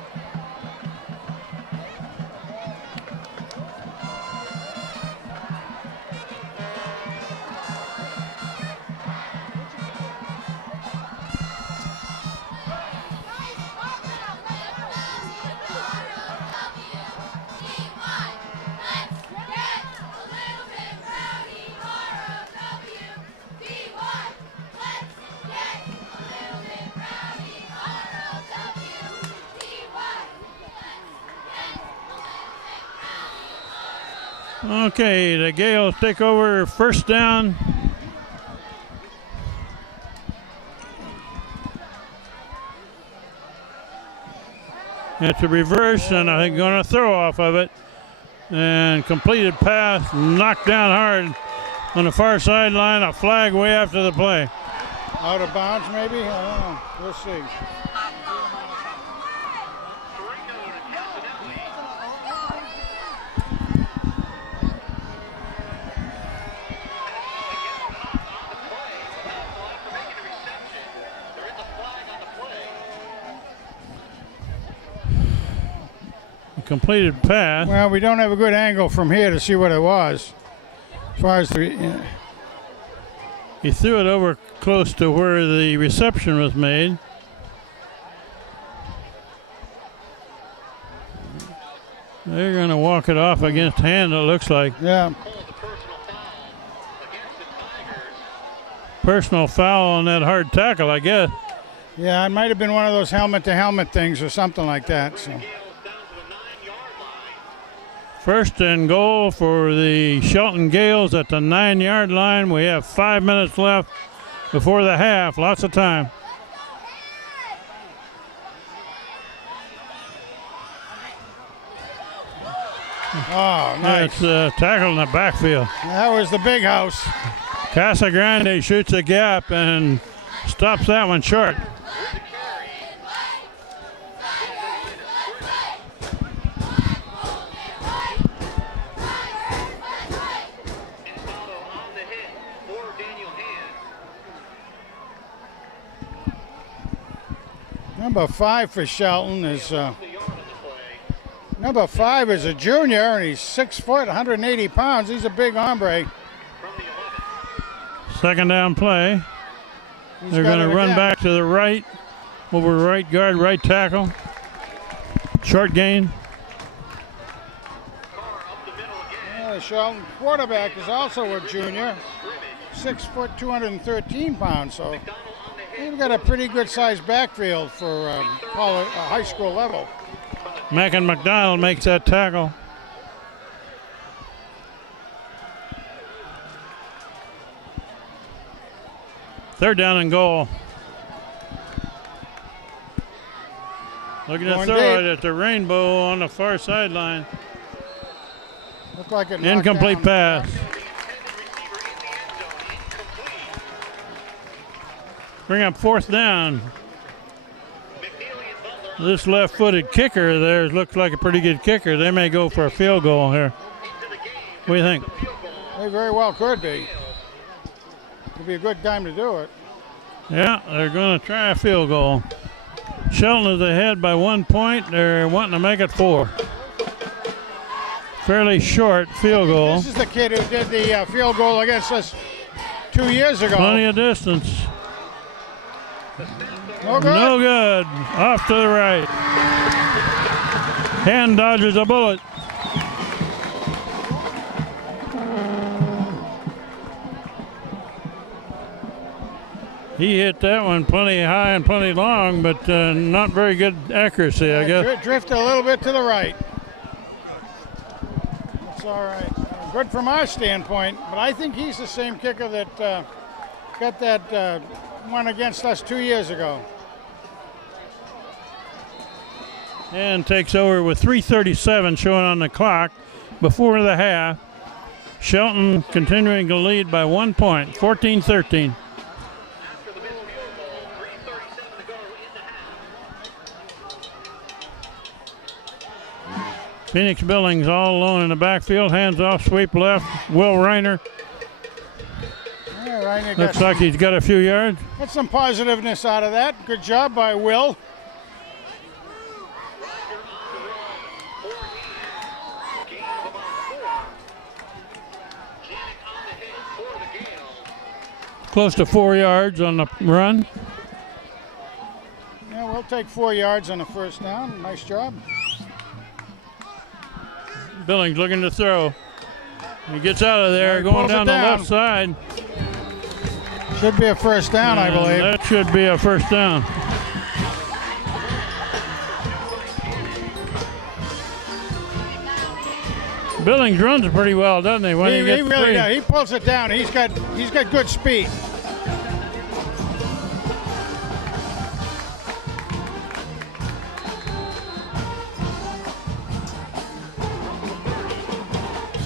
Okay, the Gales take over first down. It's a reverse, and I think going to throw off of it. And completed pass, knocked down hard on the far sideline. A flag way after the play. Out of bounds, maybe? I don't know. We'll see. Completed pass. Well, we don't have a good angle from here to see what it was. As far as the, He threw it over close to where the reception was made. They're going to walk it off against hand, it looks like. yeah. Personal foul on that hard tackle, I guess. Yeah, it might have been one of those helmet-to-helmet things or something like that. So. First and goal for the Shelton Gales at the 9-yard line. We have 5 minutes left before the half. Lots of time. Oh, nice. It's a tackle in the backfield. That was the big house. Casagrande shoots a gap and stops that one short. Number 5 for Shelton is number 5 is a junior, and he's 6 foot, 180 pounds. He's a big hombre. Second down play. They're got going to it run again. back to the right, over right guard, right tackle. Short gain. The Shelton quarterback is also a junior, 6 foot, 213 pounds. So we've got a pretty good sized backfield for high school level. Mackin McDonald makes that tackle. Third down and goal. Looking to Going throw deep. it at the rainbow on the far sideline. Looked like it knocked Incomplete down. pass. Bring up fourth down. This left-footed kicker there looks like a pretty good kicker. They may go for a field goal here. What do you think? They very well could be. It'd be a good time to do it. Yeah, they're going to try a field goal. Shelton is ahead by 1 point. They're wanting to make it 4. Fairly short field goal. This is the kid who did the field goal against us 2 years ago. Plenty of distance. No good. No good. Off to the right. Hand dodges a bullet. He hit that one plenty high and plenty long, but not very good accuracy, I guess. Drift a little bit to the right. That's all right. Good from our standpoint, but I think he's the same kicker that got that one against us 2 years ago. And takes over with 3:37 showing on the clock before the half. Shelton continuing to lead by 1 point, 14-13. After the missed field goal, 3:37 to go in the half. Phoenix Billings all alone in the backfield. Hands off, sweep left. Will Reiner. Yeah, Reiner Looks like he's got a few yards. got some positiveness out of that. Good job by Will. Close to 4 yards on the run. Yeah, we'll take 4 yards on the first down. Nice job. Billings looking to throw. He gets out of there, He going pulls it down the down. left side. Should be a first down, I And believe. that should be a first down. Billings runs pretty well, doesn't he? When He he gets really free. does. He pulls it down. He's got good speed.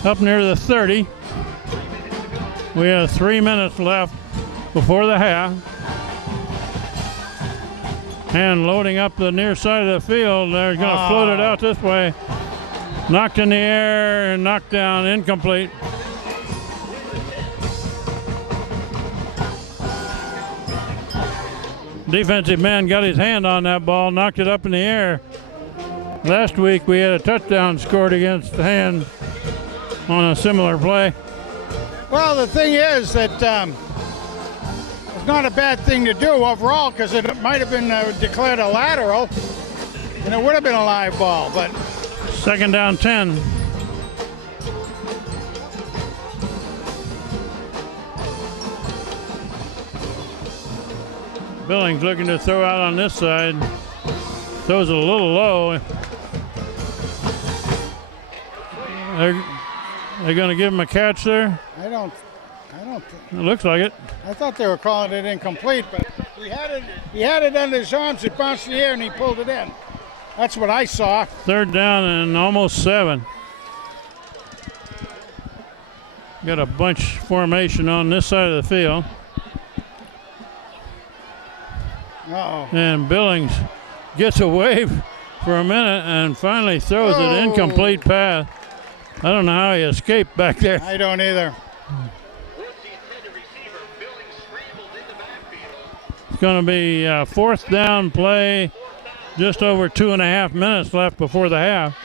Up near the 30. We have 3 minutes left before the half. And loading up the near side of the field. They're going to float it out this way. Knocked in the air and knocked down, incomplete. Defensive man got his hand on that ball, knocked it up in the air. Last week we had a touchdown scored against the hand on a similar play. Well, the thing is that it's not a bad thing to do overall because it might have been declared a lateral and it would have been a live ball, but Second down 10. Billings looking to throw out on this side. Throws it a little low. They're going to give him a catch there. I don't It looks like it. I thought they were calling it incomplete, but he had it under his arms, it bounced in the air and he pulled it in. That's what I saw. Third down and almost 7. Got a bunch formation on this side of the field. Uh-oh. And Billings gets away for a minute and finally throws an incomplete pass. I don't know how he escaped back there. I don't either. Was the intended receiver? Billings scrambled in the backfield. It's going to be a fourth down play. Just over 2.5 minutes left before the half.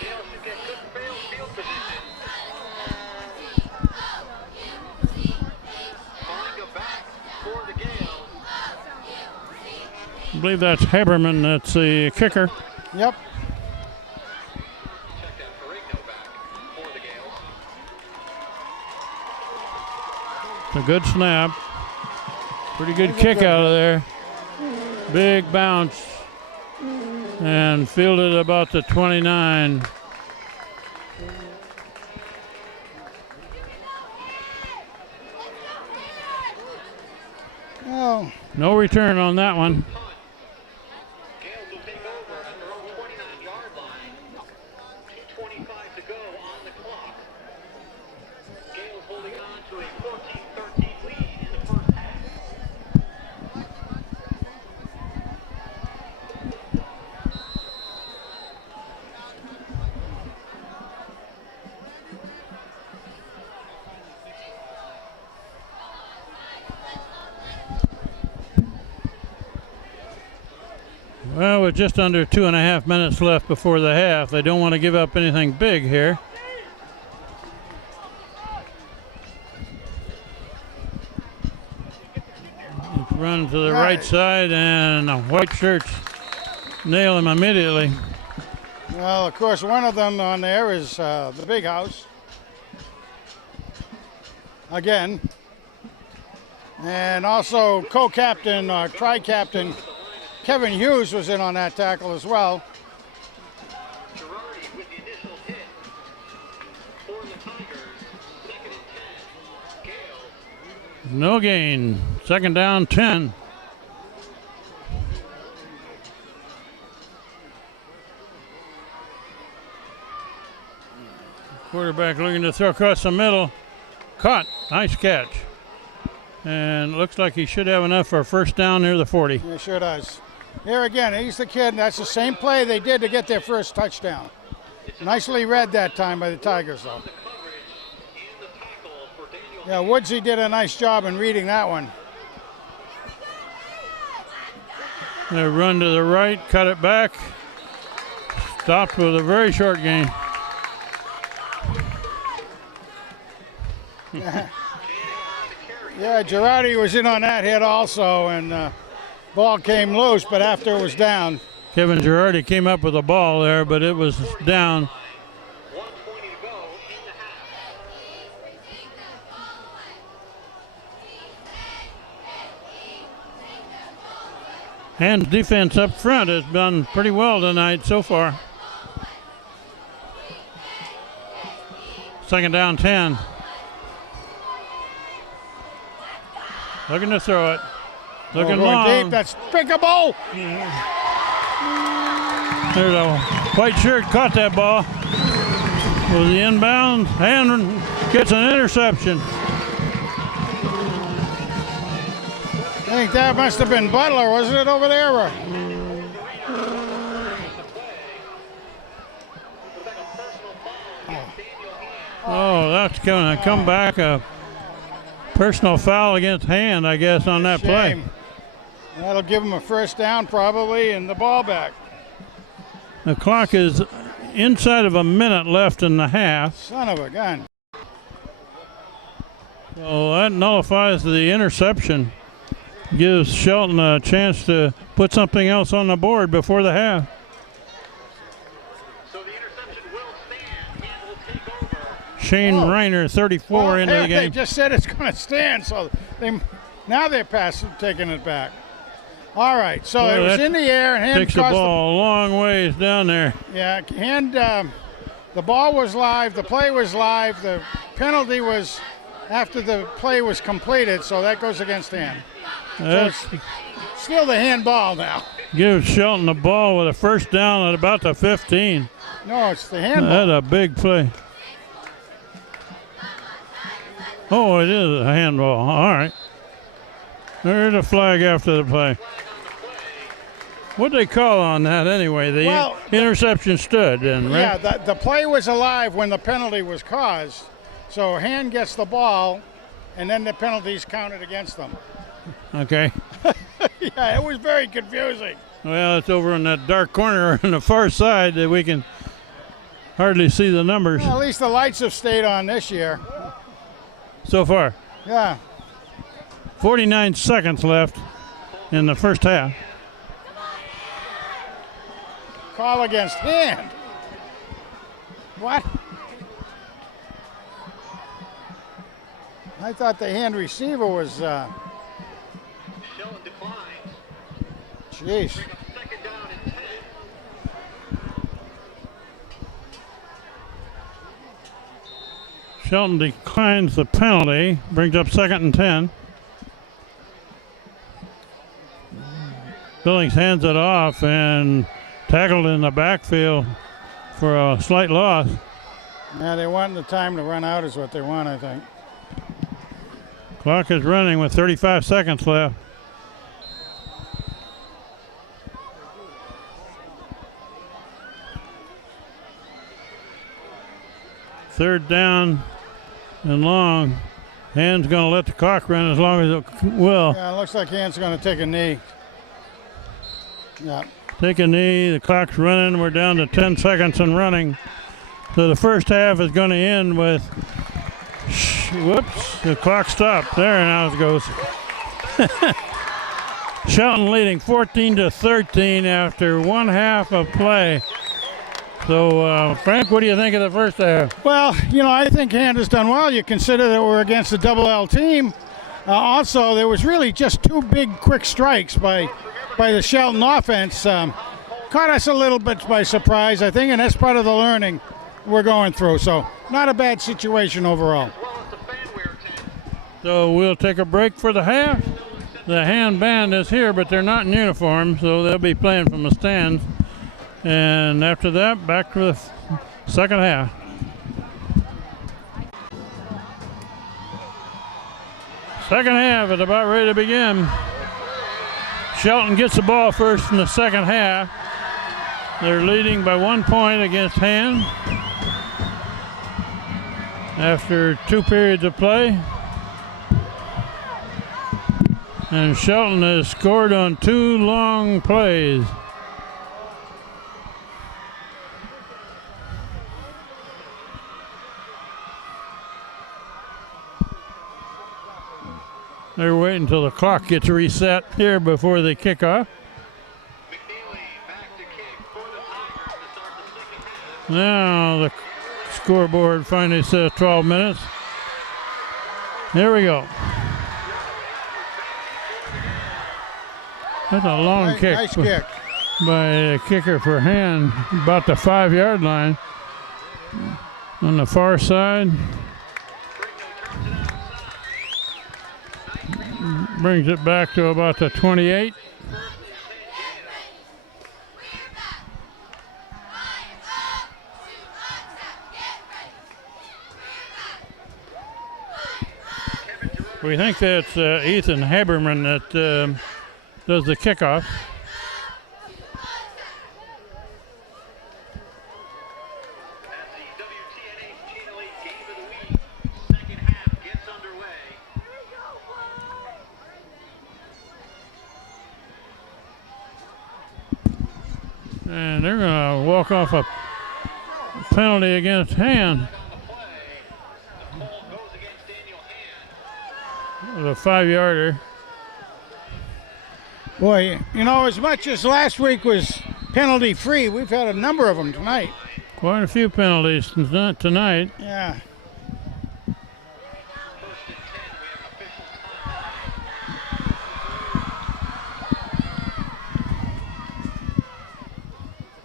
Gales should get good field position. Calling a back for the Gales. I believe that's Haberman, that's the kicker. Yep. Check that Ferrigno back for the Gales. It's a good snap. Pretty good kick out of there. Big bounce. And fielded about the 29. Oh, No return on that one. Gales will take over at their own 29-yard line. 2:25 to go on the clock. Gales holding on to a 14-13 lead in the first half. Well, with just under 2.5 minutes left before the half, they don't want to give up anything big here. run to the right side, and the white shirts nail him immediately. Well, of course, one of them on there is the big house. Again. And also co-captain, tri-captain Kevin Hughes was in on that tackle as well. Girardi with the initial hit for the Tigers. 2nd and 10. Gales. No gain. 2nd down, 10. Quarterback looking to throw across the middle. Caught. Nice catch. And looks like he should have enough for a first down near the 40. He sure does. Here again, he's the kid. That's the same play they did to get their first touchdown. Nicely read that time by the Tigers, though. Yeah, Woodsy did a nice job in reading that one. They run to the right, cut it back. Stopped with a very short gain. Yeah, Girardi was in on that hit also, and ball came loose, but after it was down. Kevin Girardi came up with a ball there, but it was down. 1:20 to go in the half. And defense up front has done pretty well tonight so far. 2nd down, 10. Looking to throw it. Looking going long. deep. That's pickable. There's a white shirt caught that ball. Was the inbound and gets an interception. I think that must have been Butler, wasn't it, over there? Or? Oh, that's going to come back. A personal foul against Hand, I guess, on that play. Shame. That'll give him a first down probably and the ball back. The clock is inside of a minute left in the half. Son of a gun. So that nullifies the interception. Gives Shelton a chance to put something else on the board before the half. So the interception will stand and will take over. Shane Reiner, 34 into the They game. just said it's going to stand, so now they're taking it back. All right, so Well, it was that in the air and Hand Takes the caused ball a long ways down there. Yeah, Hand. The ball was live. The play was live. The penalty was after the play was completed, so that goes against Hand. That Still the handball now. gives Shelton the ball with a first down at about the 15. No, it's the handball. That's a big play. Oh, it is a handball. All right. There's a flag after the play. What'd they call on that anyway? The interception stood then, right? Yeah, the play was alive when the penalty was caused. So Hand gets the ball, and then the penalties counted against them. Okay. Yeah, it was very confusing. Well, it's over in that dark corner on the far side that we can hardly see the numbers Well, at least the lights have stayed on this year. so far. Yeah. 49 seconds left in the first half. Call against Hand. What? I thought the Hand receiver was. Shelton declines. Jeez. 2nd down and 10. Shelton declines the penalty, brings up 2nd and 10. Billings hands it off and tackled in the backfield for a slight loss. Yeah, they want the time to run out is what they want, I think. Clock is running with 35 seconds left. Third down and long. Hand's going to let the clock run as long as it will. Yeah, it looks like Hand's going to take a knee. Yeah. Take a knee. The clock's running. We're down to 10 seconds and running. So the first half is going to end with. Whoops! The clock stopped. There now it goes. Shelton leading 14-13 after one half of play. So, Frank, what do you think of the first half? Well, you know, I think Hand has done well. You consider that we're against a double L team. Also, there was really just two big quick strikes by the Shelton offense. Caught us a little bit by surprise, I think, and that's part of the learning we're going through. So, not a bad situation overall. So we'll take a break for the half. The Hand band is here, but they're not in uniform, so they'll be playing from the stands. And after that, back to the second half. Second half is about ready to begin. Shelton gets the ball first in the second half. They're leading by 1 point against Hand after 2 periods of play. And Shelton has scored on 2 long plays. They're waiting until the clock gets reset here before they kick off. Now the scoreboard finally says 12 minutes. Here we go. That's a long kick. Nice kick. By a kicker for Hand, about the 5-yard line. On the far side. Brings it back to about the 28. We think that's Ethan Haberman that does the kickoff. And they're going to walk off a penalty against Hand. A 5-yarder. Boy, you know, as much as last week was penalty free, we've had a number of them tonight. Quite a few penalties tonight. Yeah.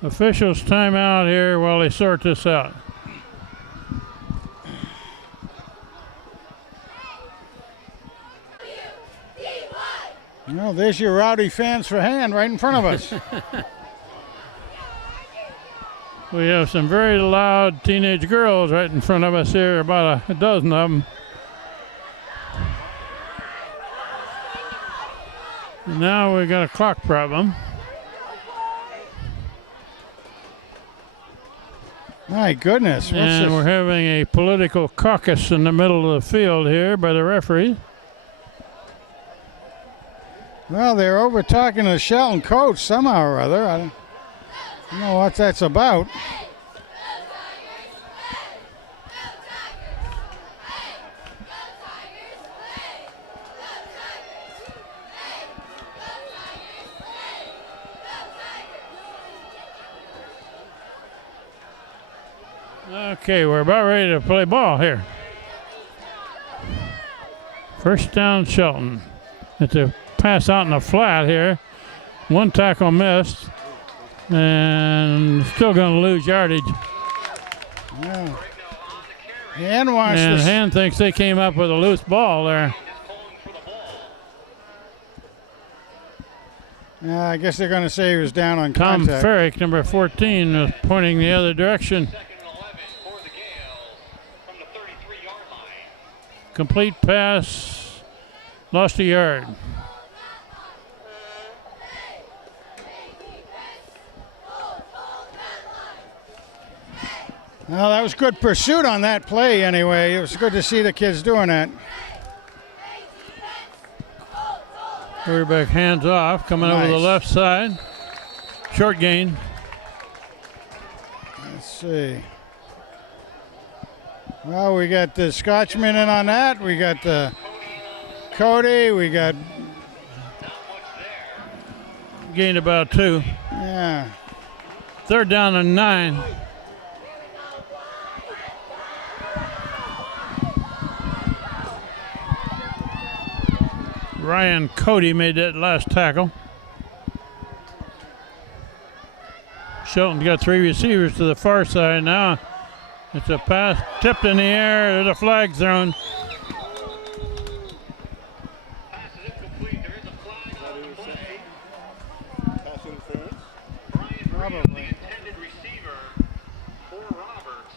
Officials timeout here while they sort this out. Well, there's your rowdy fans for Hand right in front of us. We have some very loud teenage girls right in front of us here, about a dozen of them. And now we got a clock problem. My goodness. And we're having a political caucus in the middle of the field here by the referee. Well, they're over talking to the Shelton coach somehow or other. I don't know what that's about. Okay, we're about ready to play ball here. First down, Shelton. It's a pass out in the flat here. One tackle missed. And still going to lose yardage. Yeah. Hand wants and to Hand thinks they came up with a loose ball there. Yeah, I guess they're going to say he was down on Tom contact. Ferrick, number 14, was pointing the other direction. Complete pass, lost a yard. Well, that was good pursuit on that play anyway. It was good to see the kids doing that. Quarterback hands off, coming over the left side. Short gain. Let's see. Well, we got the Scotchman in on that. We got the Cody. We got gained about 2. Yeah. 3rd down and 9. Ryan Cody made that last tackle. Shelton got 3 receivers to the far side now. It's a pass tipped in the air. There's a flag thrown. Pass is incomplete. There is a flag on the play. Pass interference. Brian Green, the Probably. intended receiver for Roberts.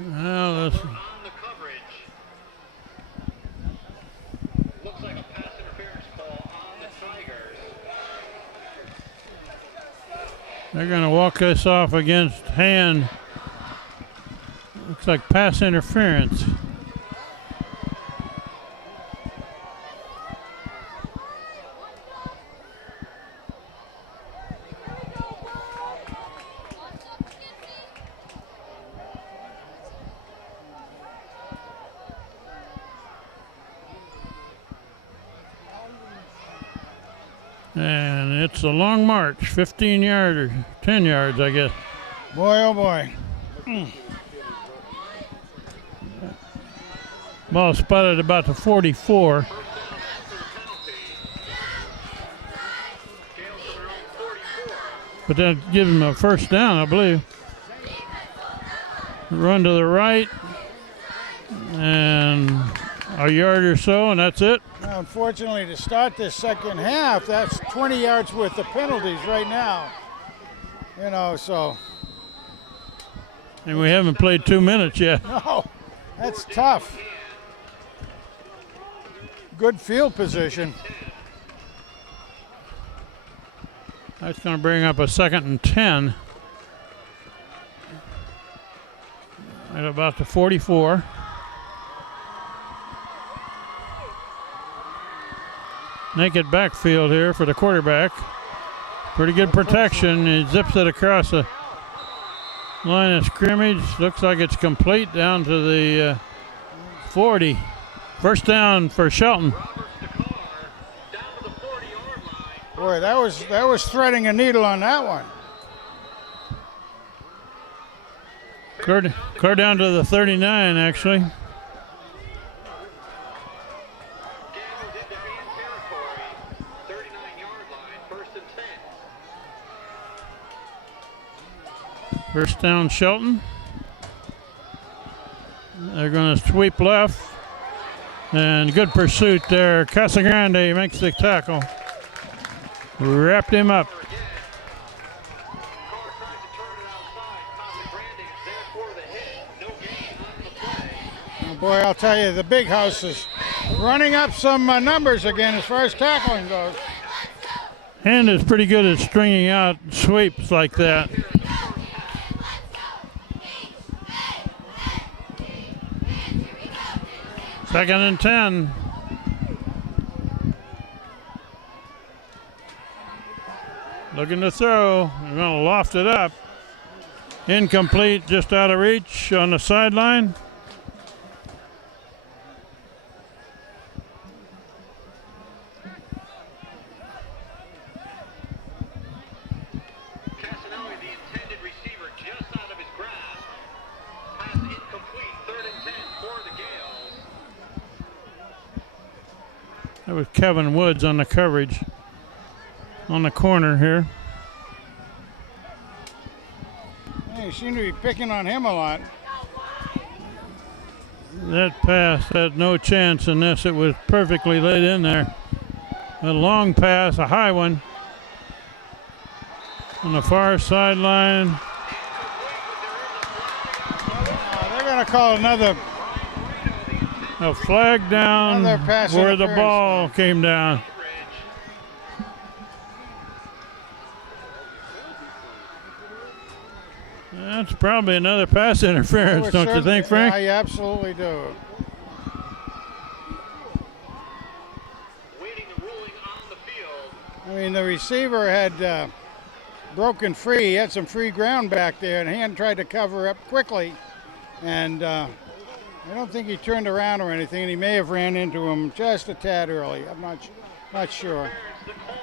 Well, this, On the coverage. Looks like a pass interference call on the Tigers. they're going to walk this off against Hand. Looks like pass interference. And it's a long march, 15 yards or 10 yards, I guess. Boy, oh boy. Ball spotted about the 44. First down after the penalty. Gales to their own 44. But that gives them a first down, I believe. Run to the right. And a yard or so, and that's it. Now, unfortunately, to start this second half, that's 20 yards worth of penalties right now. You know, so, And we haven't played 2 minutes yet. no, that's tough. Good field position. That's going to bring up a 2nd and 10. At about the 44. Naked backfield here for the quarterback. Pretty good protection. He zips it across the line of scrimmage. Looks like it's complete down to the 40. First down for Shelton. Roberts to Carr. Down to the 40-yard line. Boy, that was threading a needle on that one. Clear down to the 39, actually. Gales into Hand territory. 39-yard line. First and 10. First down, Shelton. They're going to sweep left. And good pursuit there. Casagrande makes the tackle. Wrapped him up. Carr tries to turn it outside. Casagrande is there for the hit. No gain on the play. Oh, boy, I'll tell you, the big house is running up some numbers again as far as tackling goes. Hand is pretty good at stringing out sweeps like that. Second and 10. Looking to throw. They're going to loft it up. Incomplete, just out of reach on the sideline. Casanelli, the intended receiver, just out of his grasp. Pass incomplete. 3rd and 10 for the Gales. That was Kevin Woods on the coverage on the corner here. Hey, you seem to be picking on him a lot. That pass had no chance unless it was perfectly laid in there. A long pass, a high one. On the far sideline. They're going to call another. A flag down Another pass where the interference. ball came down. That's probably another pass interference, don't you think, Frank? I absolutely do. Waiting the ruling on the field. I mean, the receiver had broken free. He had some free ground back there, and Hand tried to cover up quickly. And I don't think he turned around or anything, and he may have ran into him just a tad early. I'm not sure. The call.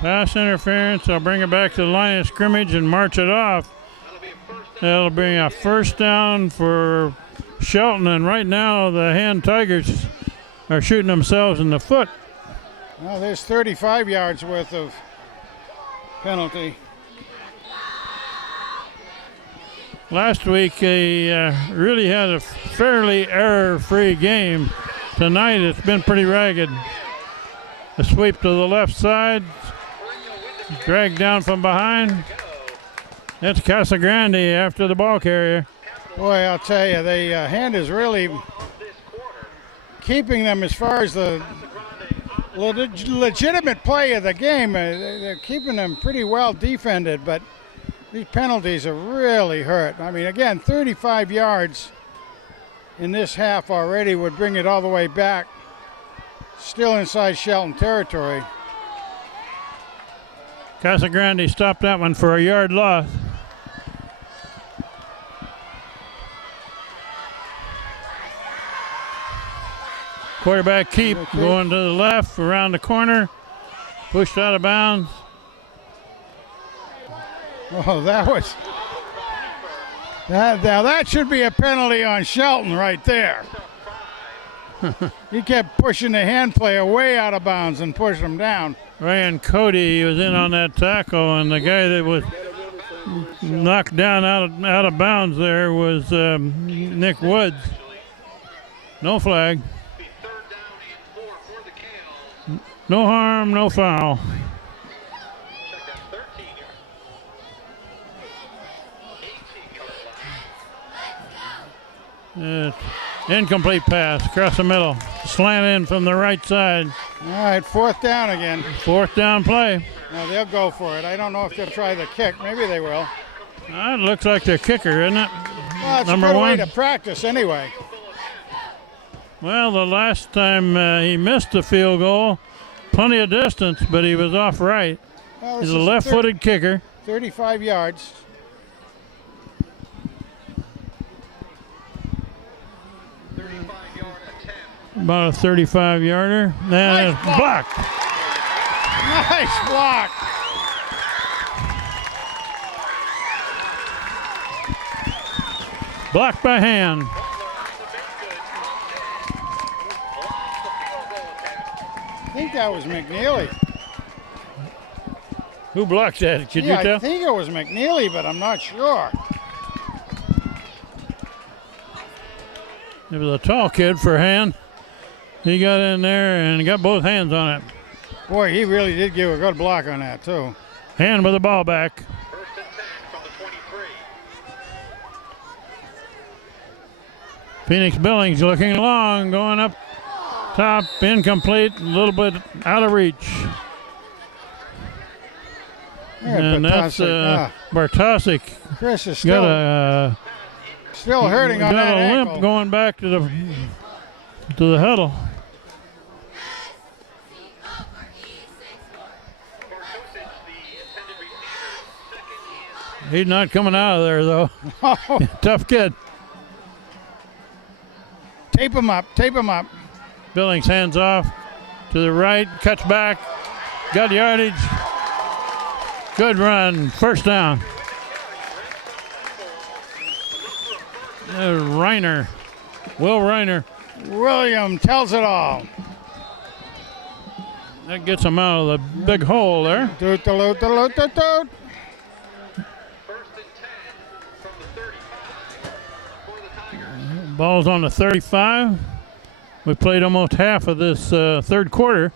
Pass interference. I'll bring it back to the line of scrimmage and march it off. That'll be a first down for Shelton, and right now the Hand Tigers are shooting themselves in the foot. Well, there's 35 yards worth of penalty. Last week they really had a fairly error-free game. Tonight it's been pretty ragged. A sweep to the left side, dragged down from behind. That's Casagrande after the ball carrier. Boy, I'll tell you, the Hand is really keeping them as far as the legitimate play of the game. They're keeping them pretty well defended, but these penalties have really hurt. I mean, again, 35 yards in this half already would bring it all the way back, still inside Shelton territory. Casagrande stopped that one for a yard loss. Quarterback keep going to the left, around the corner, pushed out of bounds. Oh, now that should be a penalty on Shelton right there. He kept pushing the Hand player way out of bounds and pushed him down. Ryan Cody was in on that tackle, and the guy that was knocked down out of bounds there was Nick Woods. No flag. No harm, no foul. Incomplete pass across the middle. Slant in from the right side. All right, fourth down again. Fourth down play. Now they'll go for it. I don't know if they'll try the kick. Maybe they will. It looks like the kicker, isn't it? Well, it's Number a good one. way to practice anyway. Well, the last time he missed the field goal, plenty of distance, but he was off right. Well, He's a left-footed kicker. 35 yards. About a 35-yarder. Nice It's blocked. Nice block. Blocked by Hand. I think that was McNeely. Who blocked that? Could Yeah, you tell? I think it was McNeely, but I'm not sure. It was a tall kid for Hand. He got in there and got both hands on it. Boy, he really did give a good block on that, too. Hand with the ball back. First and 10 from the 23. Phoenix Billings looking long, going up top, incomplete, a little bit out of reach. And that's Bartosik. Chris is Got still hurting on that a ankle. limp going back to the huddle. He's not coming out of there, though. Tough kid. Tape him up, tape him up. Billings hands off to the right, cuts back, got yardage. Good run, first down. There's Reiner, Will Reiner. William tells it all. That gets him out of the big hole there. Doot, doot, doot, doot, doot. First and 10 from the 35 for the Tigers. Ball's on the 35. We played almost half of this third quarter.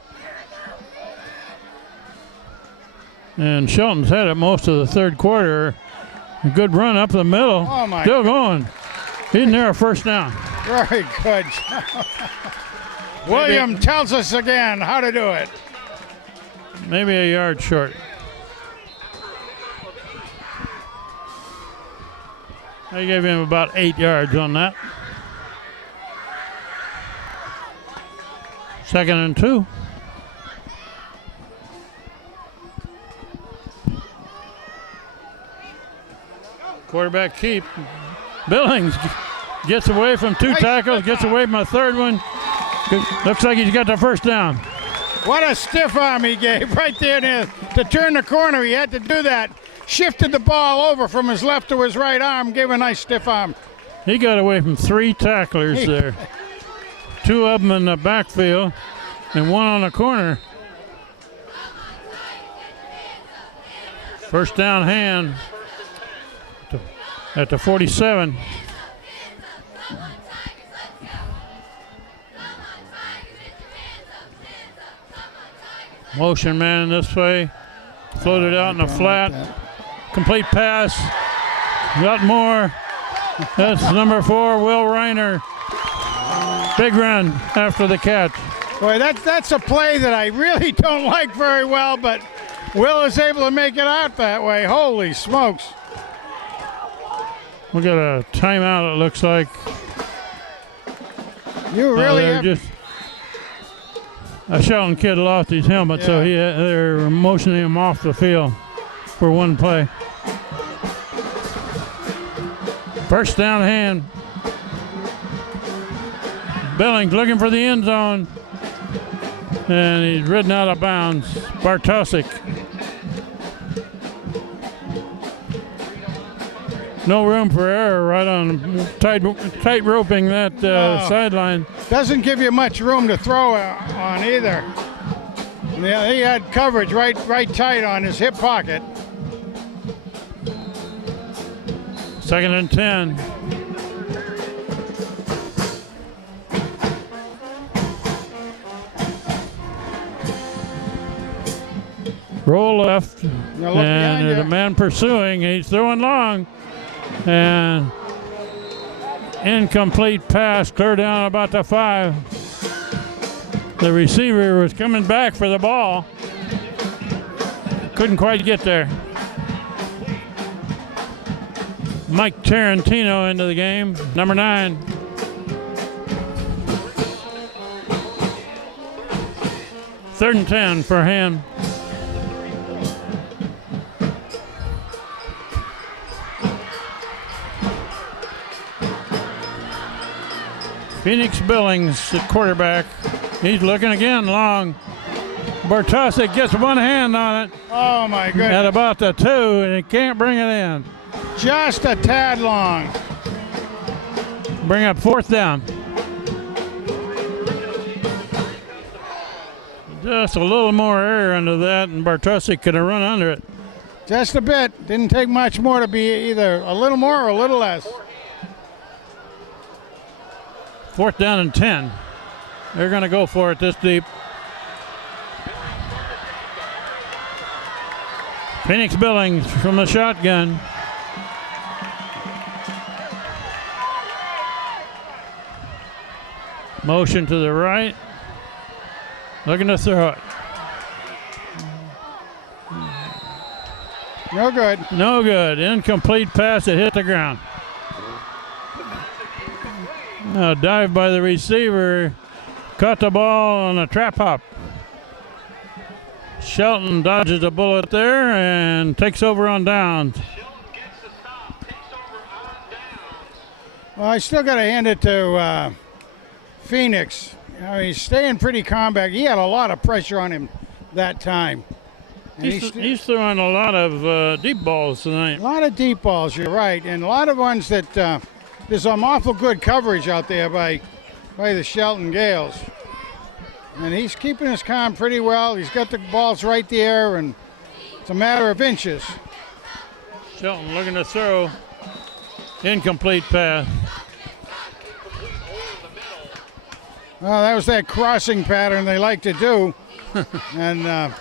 And Shelton's had it most of the third quarter. A good run up the middle. Oh, my. Still going. He's near a first down. Very good. William tells us again how to do it. Maybe a yard short. I gave him about 8 yards on that. Second and 2. Quarterback keep. Billings gets away from two tackles, gets away from a third one. Looks like he's got the first down. What a stiff arm he gave right there to turn the corner. He had to do that. Shifted the ball over from his left to his right arm, gave a nice stiff arm. He got away from 3 tacklers there. 2 of them in the backfield and 1 on the corner. First down hand at the 47. Motion man this way. Floated out in the flat. Complete pass. Got more. That's number 4, Will Reiner. Big run after the catch. Boy, that's a play that I really don't like very well, but Will is able to make it out that way. Holy smokes. We got a timeout, it looks like. You really have... just a Shelton kid lost his helmet, so they're motioning him off the field for 1 play. First down hand. Billings looking for the end zone. And he's ridden out of bounds. Bartosik. No room for error right on tight roping that sideline. Doesn't give you much room to throw on either. Yeah, he had coverage right tight on his hip pocket. 2nd and 10. Roll left, and the man pursuing, he's throwing long, and incomplete pass, clear down about the 5. The receiver was coming back for the ball, couldn't quite get there. Mike Tarantino into the game, number 9. Third and 10 for him. Phoenix Billings, the quarterback. He's looking again long. Bartosik gets 1 hand on it. Oh my goodness. At about the 2, and he can't bring it in. Just a tad long. Bring up 4th down. Just a little more air under that, and Bartosik could have run under it. Just a bit. Didn't take much more to be either a little more or a little less. 4th down and 10. They're going to go for it this deep. Phoenix Billings from the shotgun. Motion to the right. Looking to throw it. No good. No good. Incomplete pass. It hit the ground. A dive by the receiver. Caught the ball on a trap hop. Shelton dodges a bullet there and takes over on downs. Well, I still got to hand it to Phoenix. You know, he's staying pretty calm back. He had a lot of pressure on him that time. And He's throwing a lot of deep balls tonight. A lot of deep balls, you're right. And a lot of ones that there's some awful good coverage out there by the Shelton Gales. And he's keeping his calm pretty well. He's got the balls right there, and it's a matter of inches. Shelton looking to throw. Incomplete pass. Well, that was that crossing pattern they like to do. And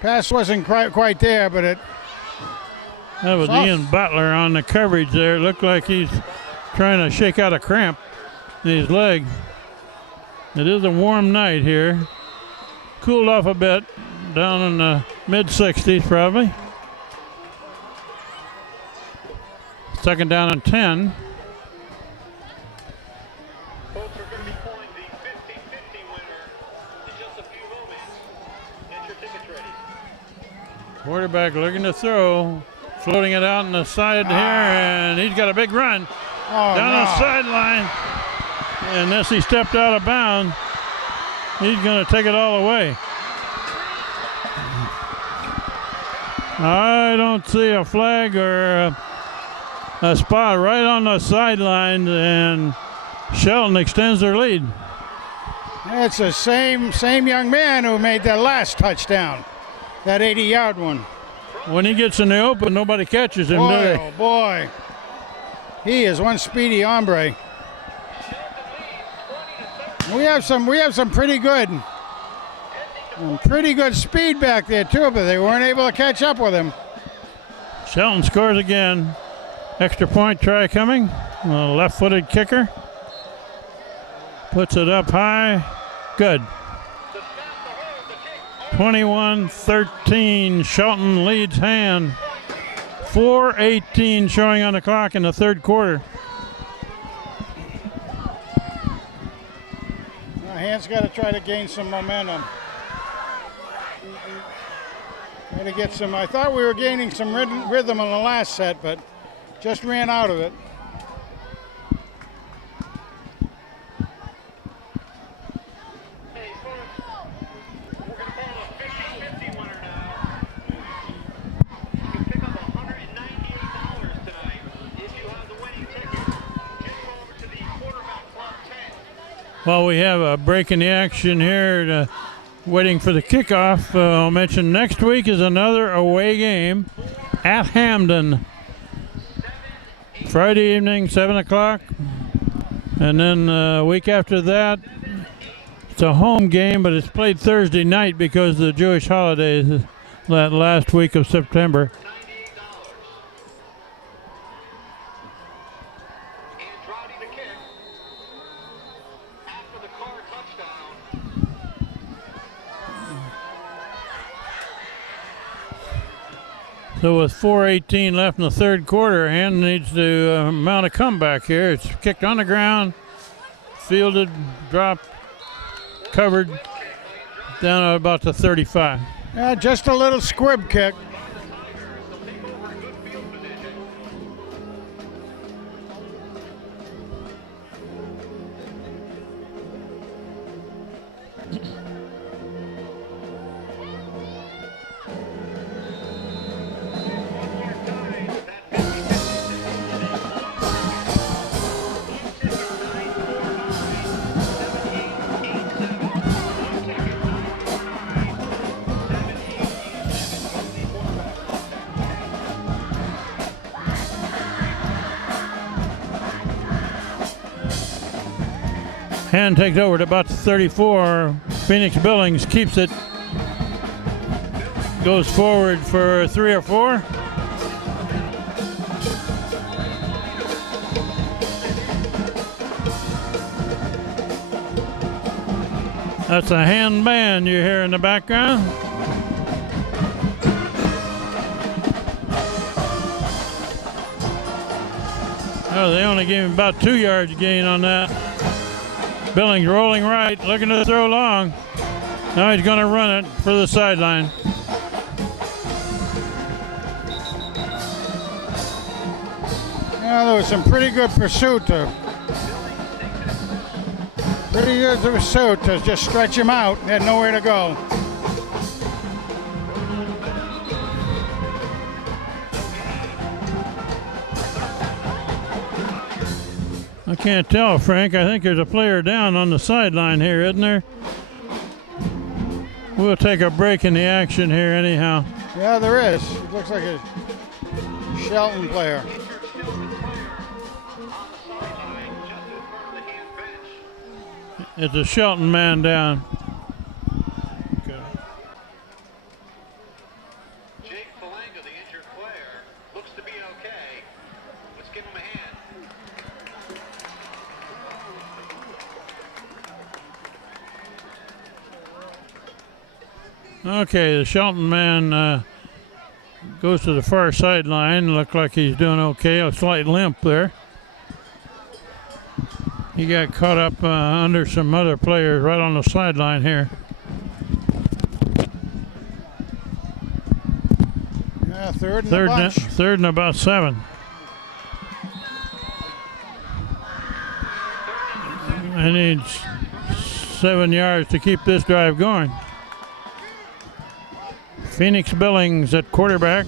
pass wasn't quite there, but it... That was Ian Butler on the coverage there. It looked like he's trying to shake out a cramp in his leg. It is a warm night here. Cooled off a bit, down in the mid-60s probably. 2nd down and 10. Folks are going to be calling the 50-50 winner in just a few moments. Get your tickets ready. Quarterback looking to throw. Floating it out on the side here, and he's got a big run down the sideline. And this he stepped out of bounds. He's going to take it all away. I don't see a flag or a spot right on the sideline, and Shelton extends their lead. It's the same young man who made that last touchdown, that 80-yard one. When he gets in the open, nobody catches him, do Boy, they? oh boy. He is one speedy hombre. We have some pretty good speed back there too, but they weren't able to catch up with him. Shelton scores again. Extra point try coming. A left-footed kicker. Puts it up high. Good. 21-13. Shelton leads Hand. 4:18 showing on the clock in the third quarter. Hand's got to try to gain some momentum. Got to get some. I thought we were gaining some rhythm on the last set, but just ran out of it. Hey, folks, we're going to call a 50-50 winner now. You can pick up $198 tonight if you have the winning ticket. Just go over to the quarterback club tent. Well, we have a break in the action here, waiting for the kickoff. I'll mention next week is another away game at Hamden. Friday evening, 7 o'clock. And then a week after that, it's a home game, but it's played Thursday night because of the Jewish holidays that last week of September. Andrade the kick. After the Carr touchdown. So with 4:18 left in the third quarter, Hand needs to mount a comeback here. It's kicked on the ground, fielded, dropped, covered, down at about the 35. Yeah, just a little squib kick. Hand takes over at about the 34. Phoenix Billings keeps it. Goes forward for 3 or 4. That's a Hand band you hear in the background. Oh, they only gave him about 2 yards gain on that. Billings rolling right, looking to throw long. Now he's going to run it for the sideline. Yeah, there was some pretty good pursuit to just stretch him out. He had nowhere to go. I can't tell, Frank. I think there's a player down on the sideline here, isn't there? We'll take a break in the action here anyhow. Yeah, there is. It looks like a Shelton player. It's a Shelton man down. Okay. Jake Falanga, the injured player, looks to be okay. Let's give him a hand. Okay, the Shelton man goes to the far sideline. Look like he's doing okay. A slight limp there. He got caught up under some other players right on the sideline here. Yeah, third and a bunch. Third and about 7. I need 7 yards to keep this drive going. Phoenix Billings at quarterback,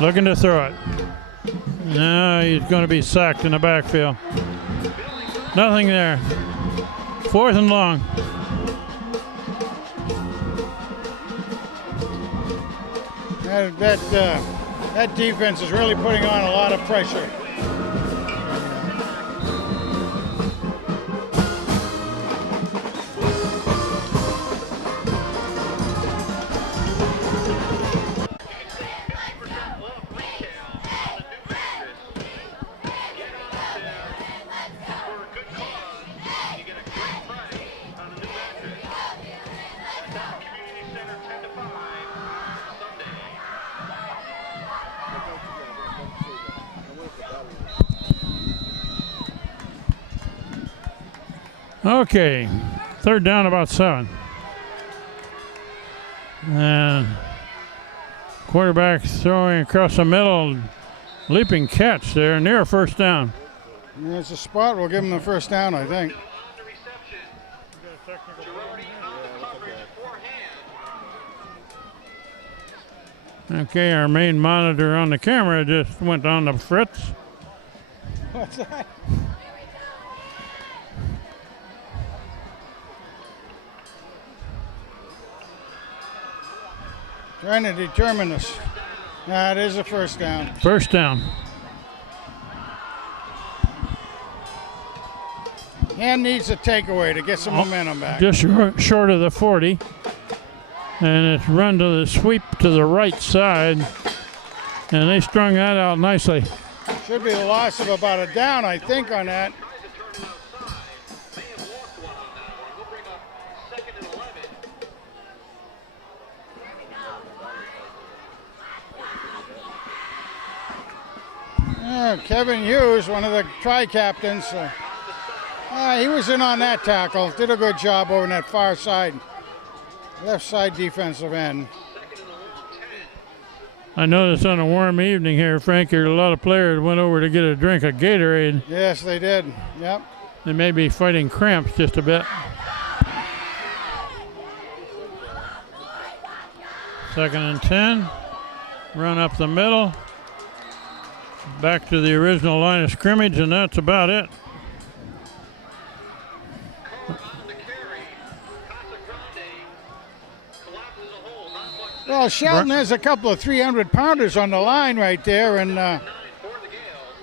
looking to throw it. Now he's going to be sacked in the backfield. Nothing there. 4th and long. That defense is really putting on a lot of pressure. Okay, 3rd down, about 7. And quarterback throwing across the middle, leaping catch there, near 1st down. There's a spot. We'll give him the 1st down, I think. Okay, our main monitor on the camera just went on the fritz. What's that? Trying to determine this. Nah, it is a 1st down. 1st down. And needs a takeaway to get some momentum back. Just short of the 40. And it's run to the sweep to the right side. And they strung that out nicely. Should be a loss of about a down, I think, on that. Kevin Hughes, one of the tri-captains, he was in on that tackle. Did a good job over on that far side, left side defensive end. I noticed on a warm evening here, Frank, a lot of players went over to get a drink of Gatorade. Yes, they did. Yep. They may be fighting cramps just a bit. 2nd and 10. Run up the middle. Back to the original line of scrimmage, and that's about it. Well, Shelton has a couple of 300-pounders on the line right there, and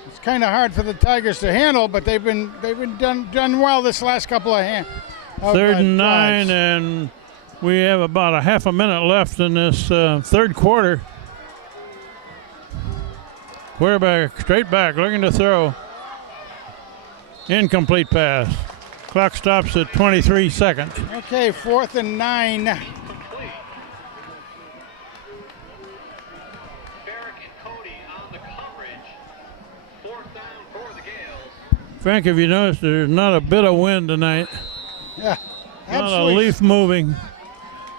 it's kind of hard for the Tigers to handle. But they've been done well this last couple of 3rd and 9, and we have about a half a minute left in this 3rd quarter. Quarterback straight back, looking to throw. Incomplete pass. Clock stops at 23 seconds. Okay, 4th and 9. Frank, have you noticed there's not a bit of wind tonight? Yeah, Not a absolutely. leaf moving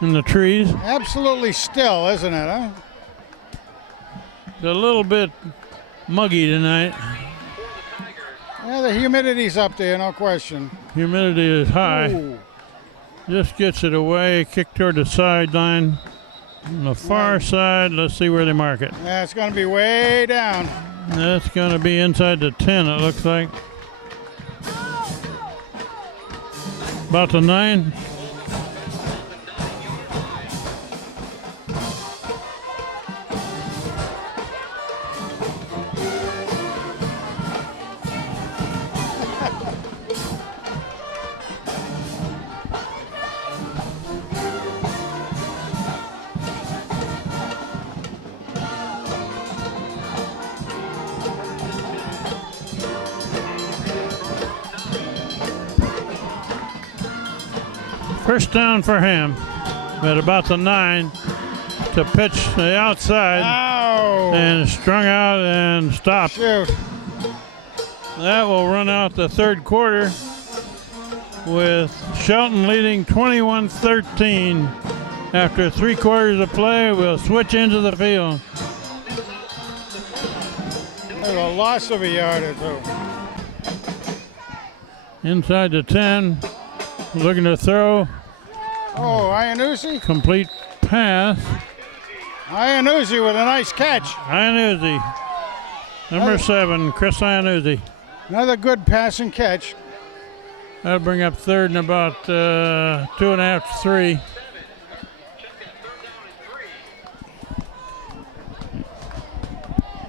in the trees. Absolutely still, isn't it, huh? It's a little bit muggy tonight. Yeah, the humidity's up there, no question. Humidity is high. Ooh. Just gets it away, kick toward the sideline. On the far side, let's see where they mark it. Yeah, it's going to be way down. That's going to be inside the 10, it looks like. About the 9. First down for him at about the 9 to pitch the outside. Ow! And strung out and stopped. Shoot. That will run out the 3rd quarter with Shelton leading 21-13. After 3 quarters of play, we'll switch into the field. There's a loss of a yard or two. Inside the 10. looking to throw. Oh, Iannuzzi. Complete pass. Iannuzzi with a nice catch. Iannuzzi. Number 7, Chris Iannuzzi. Another good pass and catch. That'll bring up third and about 2.5 to 3.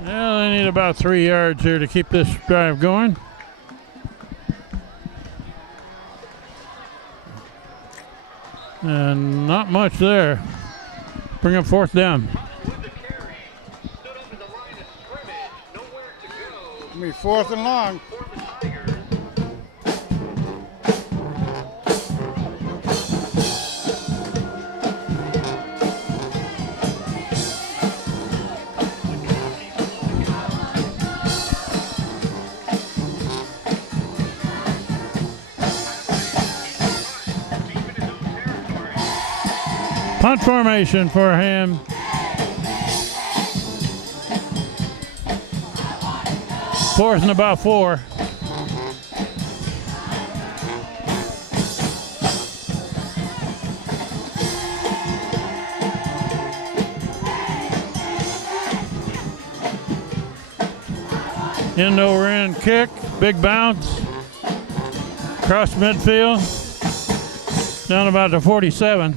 Well, they need about 3 yards here to keep this drive going. And not much there. Bring up 4th down. It'll be 4th and long. Punt formation for him. Fourth and about 4. End over end kick, big bounce. Across midfield. Down about to 47.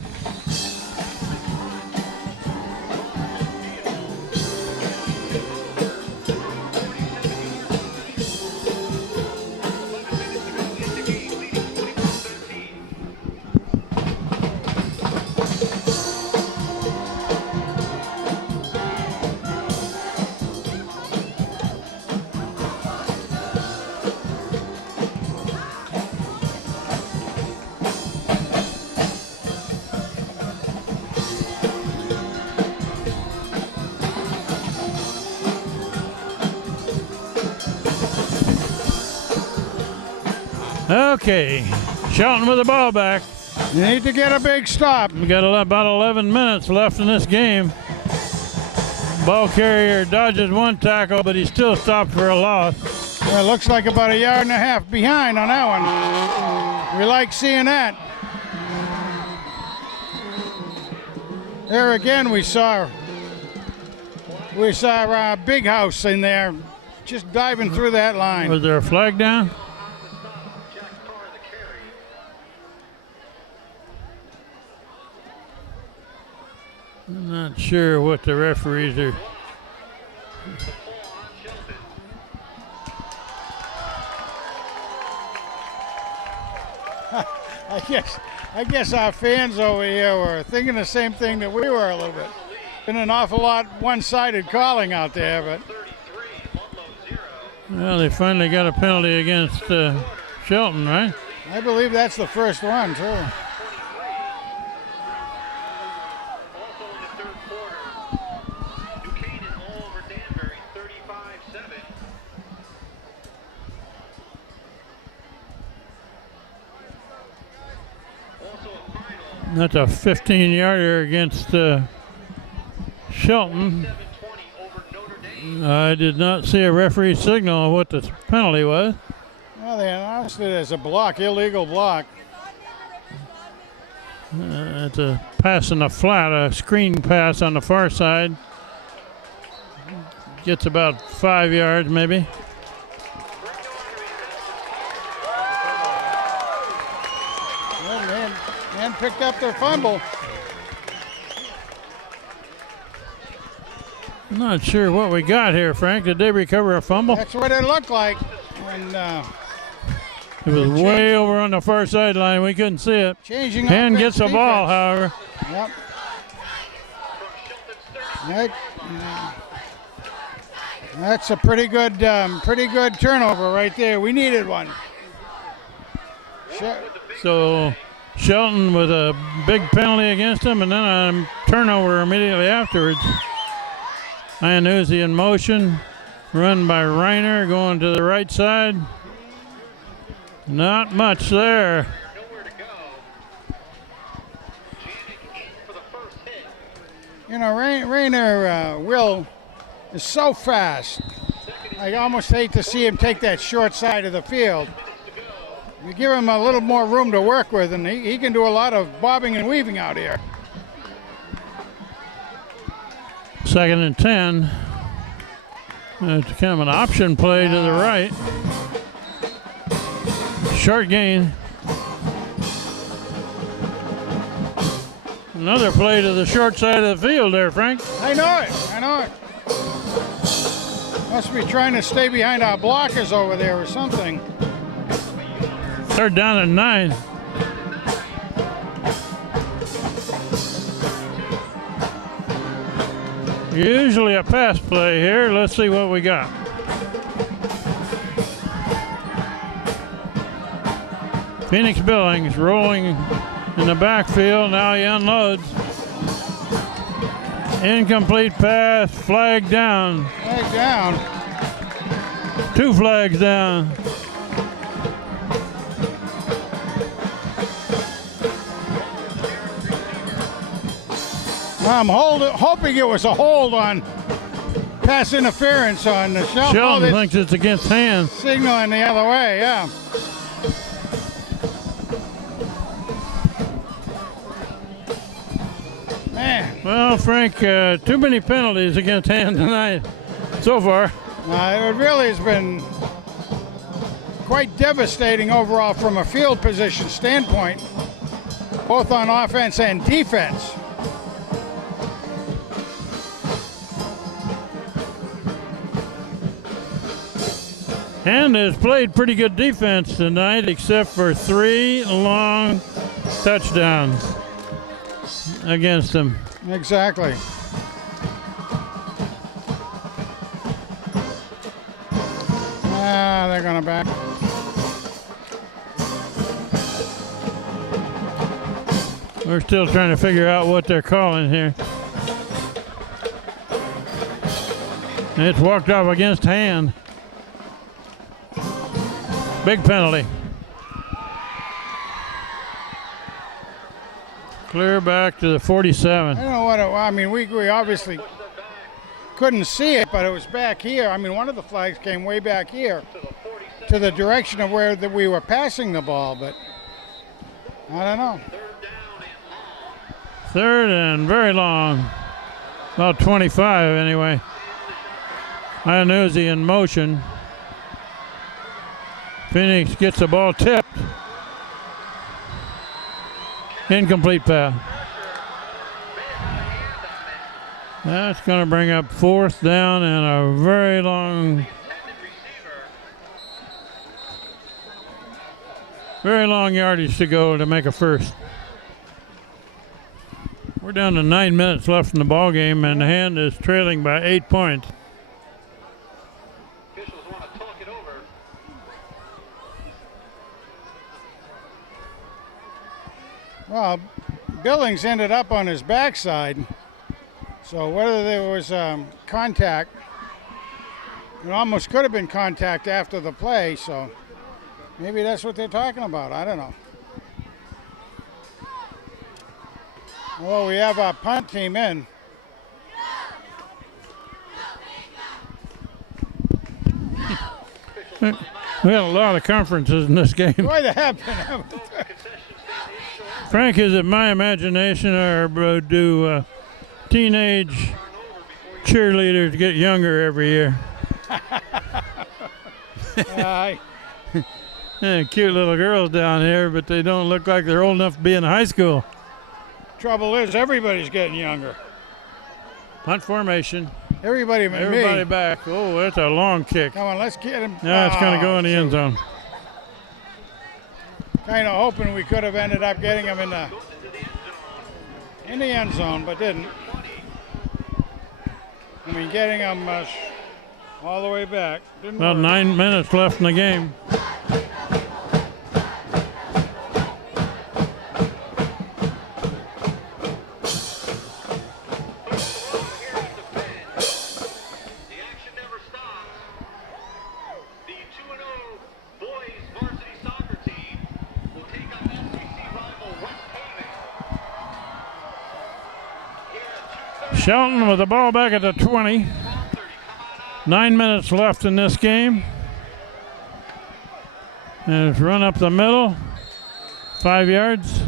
Okay, Shelton with the ball back. You need to get a big stop. We got about 11 minutes left in this game. Ball carrier dodges one tackle, but he still stopped for a loss. Well, it looks like about 1.5 yards behind on that one. We like seeing that. There again, we saw Big House in there, just diving through that line. Was there a flag down? I'm not sure what the referees are. I guess our fans over here were thinking the same thing that we were a little bit. Been an awful lot one-sided calling out there, but. Well, they finally got a penalty against Shelton, right? I believe that's the first one, too. That's a 15-yarder against Shelton. I did not see a referee signal on what the penalty was. Well, they announced it as a block, illegal block. It's a pass in the flat, a screen pass on the far side. Gets about 5 yards, maybe. And picked up their fumble. I'm not sure what we got here, Frank. Did they recover a fumble? That's what it looked like. And it was way over on the far sideline. We couldn't see it. Changing Hand gets the defense. ball, however. Yep. That's a pretty good turnover right there. We needed one. So Shelton with a big penalty against him, and then a turnover immediately afterwards. Iannuzzi in motion, run by Reiner, going to the right side. Not much there. You know, Reiner Will is so fast. I almost hate to see him take that short side of the field. You give him a little more room to work with, and he can do a lot of bobbing and weaving out here. 2nd and 10. It's kind of an option play to the right. Short gain. Another play to the short side of the field there, Frank. I know it. I know it. Must be trying to stay behind our blockers over there or something. 3rd down and 9. Usually a pass play here. Let's see what we got. Phoenix Billings rolling in the backfield. Now he unloads. Incomplete pass. Flag down. Flag down. 2 flags down. I'm hoping it was a hold on pass interference on the Shelton. Shelton thinks it's against hand. Signaling the other way, yeah. Man. Well, Frank, too many penalties against hand tonight so far. It really has been quite devastating overall from a field position standpoint, both on offense and defense. Hand has played pretty good defense tonight, except for 3 long touchdowns against them. Exactly. They're going to back. We're still trying to figure out what they're calling here. It's walked off against hand. Big penalty. Clear back to the 47. I don't know what I mean, we obviously couldn't see it, but it was back here. I mean, one of the flags came way back here to the direction of where we were passing the ball, but I don't know. 3rd and very long. About 25 anyway. Iannuzzi in motion. Phoenix gets the ball tipped. Incomplete pass. That's going to bring up 4th down and a very long yardage to go to make a first. We're down to 9 minutes left in the ball game, and the hand is trailing by 8 points. Officials want to talk it over. Well, Billings ended up on his backside, so whether there was contact, it almost could have been contact after the play, so maybe that's what they're talking about. I don't know. Well, we have our punt team in. We had a lot of conferences in this game. Boy, they have been. Frank, is it my imagination, or do teenage cheerleaders get younger every year? Yeah, cute little girls down here, but they don't look like they're old enough to be in high school. Trouble is, everybody's getting younger. Punt formation. Everybody but Everybody me. back. Oh, that's a long kick. Come on, let's get him. Yeah, it's going to go in the end zone. Kind of hoping we could have ended up getting him in the end zone, but didn't. I mean, getting him all the way back. Didn't About work. 9 minutes left in the game. Shelton with the ball back at the 20. 9 minutes left in this game. And it's run up the middle, 5 yards.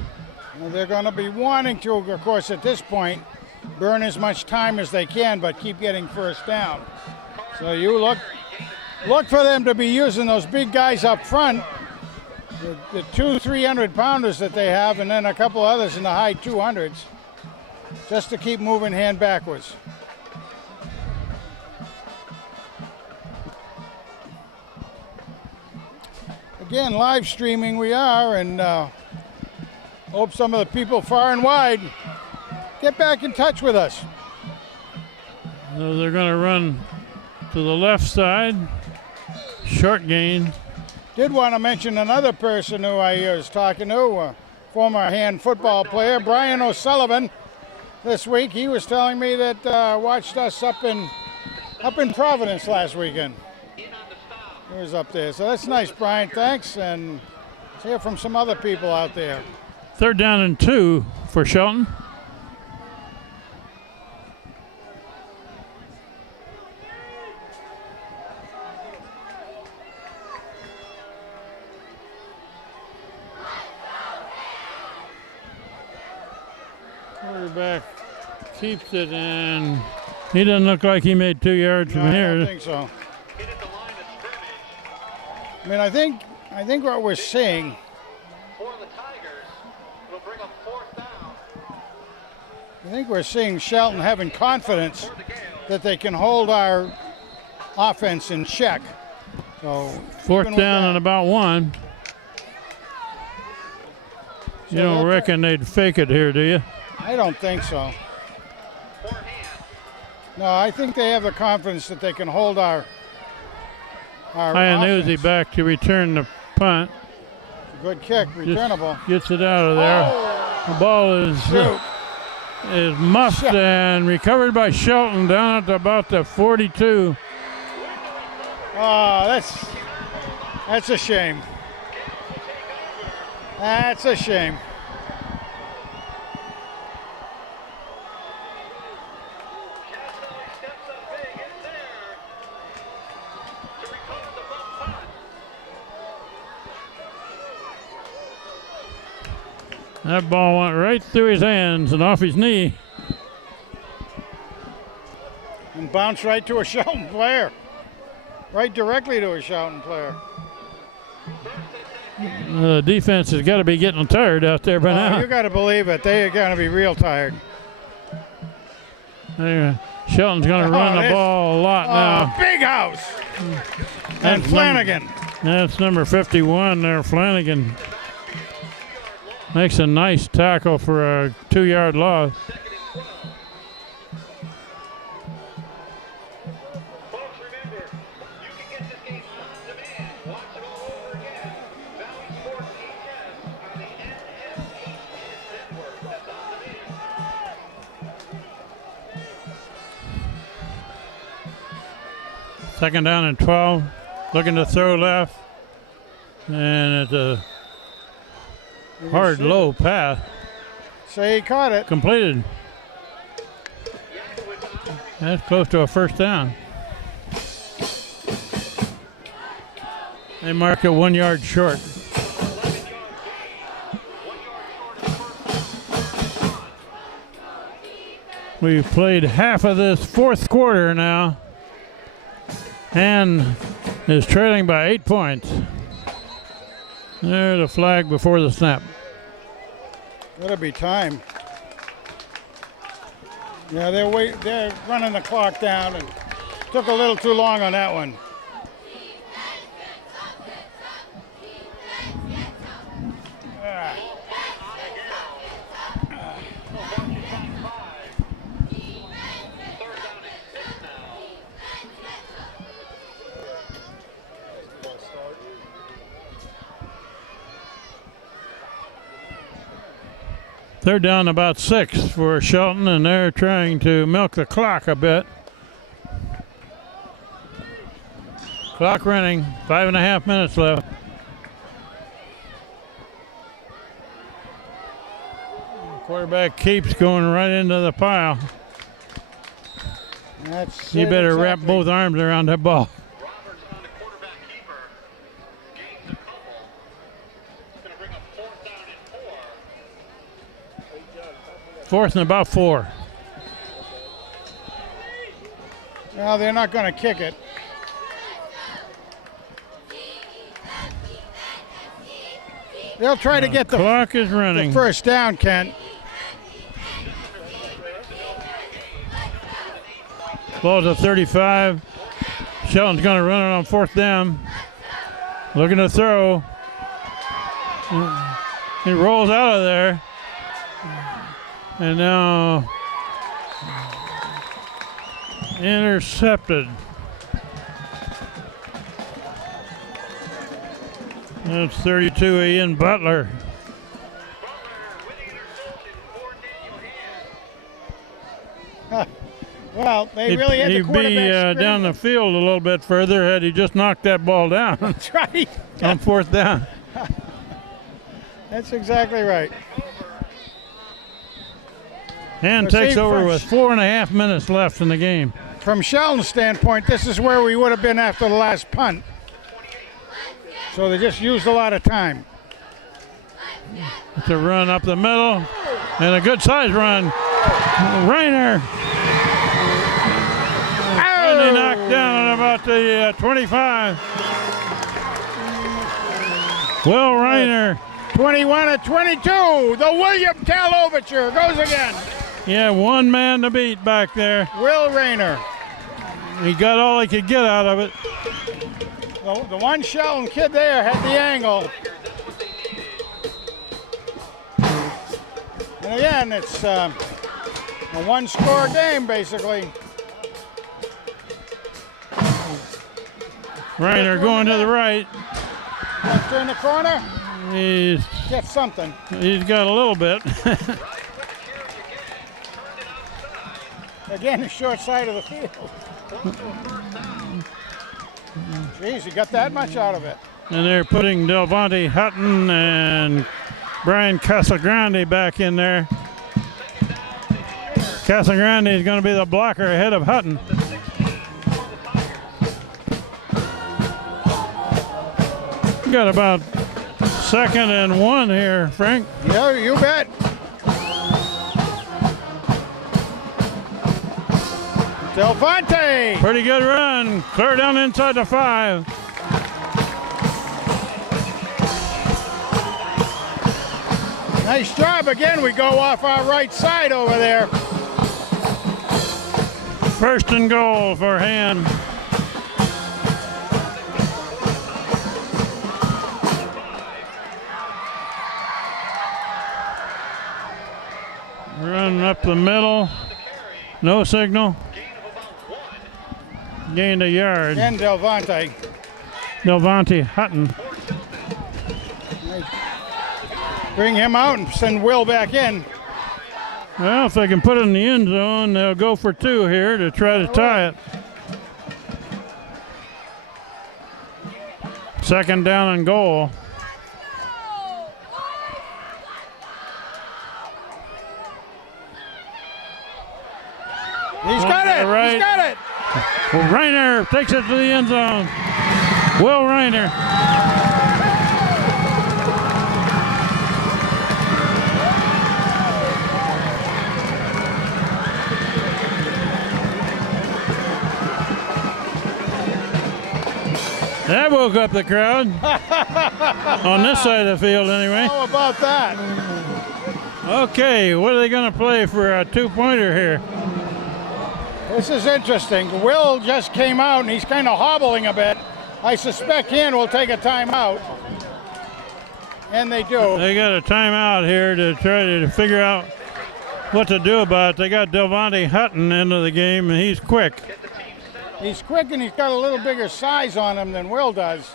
Well, they're going to be wanting to, of course, at this point, burn as much time as they can, but keep getting first down. So you look for them to be using those big guys up front, the 300-pounders that they have, and then a couple others in the high 200s, just to keep moving hand backwards. Again, live streaming we are, and hope some of the people far and wide get back in touch with us. So they're going to run to the left side, short gain. Did want to mention another person who I was talking to, a former hand football player, Brian O'Sullivan. This week, he was telling me that watched us up in Providence last weekend. He was up there, so that's nice, Brian. Thanks, and let's hear from some other people out there. 3rd down and 2 for Shelton. Quarterback keeps it, and he doesn't look like he made 2 yards from No, here. I don't think so. I mean, I think what we're seeing, For the Tigers, will bring up 4th down. I think we're seeing Shelton having confidence that they can hold our offense in check. So 4th even with down that- and about 1. You So don't that's reckon they'd fake it here, do you? I don't think so. Forehand. No, I think they have the confidence that they can hold our Iannuzzi offense. back to return the punt. Good kick, returnable. Gets it out of there. The ball Shoot. is muffed and recovered by Shelton down at about the 42. Oh, that's a shame. That's a shame. Steps up big, it's there to recover the punt. That ball went right through his hands and off his knee. And bounced right to a Shelton player. Right directly to a Shelton player. The defense has got to be getting tired out there by Oh, now. you got to believe it. They are going to be real tired. Shelton's going to run the this- ball a lot now. Big house. And That's Flanagan. That's number 51 there, Flanagan. Makes a nice tackle for a 2-yard loss. Folks, remember, you can get this game on demand. Watch it all over again. Valley Sports HS on the NSHS network. That's on demand. 2nd down and 12. Looking to throw left. And it's a hard, low pass. So he caught it. Completed. That's close to a 1st down. They mark it 1 yard short. We've played half of this 4th quarter now and is trailing by 8 points. There's a flag before the snap. That'll be time. Yeah, they're running the clock down and took a little too long on that one. Ah. They're down about 6 for Shelton, and they're trying to milk the clock a bit. Clock running, 5.5 minutes left. Quarterback keeps going right into the pile. That's You it better wrap exactly. both arms around that ball. Roberts on the quarterback keeper. Gains a couple. 4th and about 4. Well, they're not going to kick it. They'll try to get the Clock is running. first down, Kent. Ball to 35. Shelton's going to run it on 4th down. Looking to throw. He rolls out of there. And now intercepted. That's 32, Ian Butler. Well, they really had the He'd be quarterback down the field a little bit further had he just knocked that ball down That's right. on 4th down. That's exactly right. And Well, takes see, over from- with 4.5 minutes left in the game. From Shelton's standpoint, this is where we would have been after the last punt. So they just used a lot of time. To run up the middle, and a good size run. Reiner. Finally knocked down at about the 25. Will Reiner. 21-22. The William Tell overture goes again. Yeah, one man to beat back there. Will Rayner. He got all he could get out of it. The one Shelton kid there had the angle. And again, it's a one-score game, basically. Reiner going to the right. Let's turn the corner. He's Get something. got a little bit. Again, the short side of the field. Jeez, he got that much out of it. And they're putting Delvonte Hutton and Brian Casagrande back in there. Casagrande is going to be the blocker ahead of Hutton. Got about 2nd and 1 here, Frank. Yeah, you bet. Delvonte. Pretty good run. Clear down inside the 5. Nice job. Again, we go off our right side over there. 1st and goal for Hand. Run up the middle. No signal. Gained a yard. And Delvonte. Delvonte Hutton. Bring him out and send Will back in. Well, if they can put it in the end zone, they'll go for 2 here to try to tie it. 2nd down and goal. He's got it. Right. He's got it. Reiner takes it to the end zone. Will Reiner. That woke up the crowd. On this side of the field, anyway. How about that? Okay, what are they going to play for a 2-pointer here? This is interesting. Will just came out and he's kind of hobbling a bit. I suspect Hand will take a timeout. And they do. They got a timeout here to try to figure out what to do about it. They got Delvonte Hutton into the game, and he's quick. He's quick and he's got a little bigger size on him than Will does.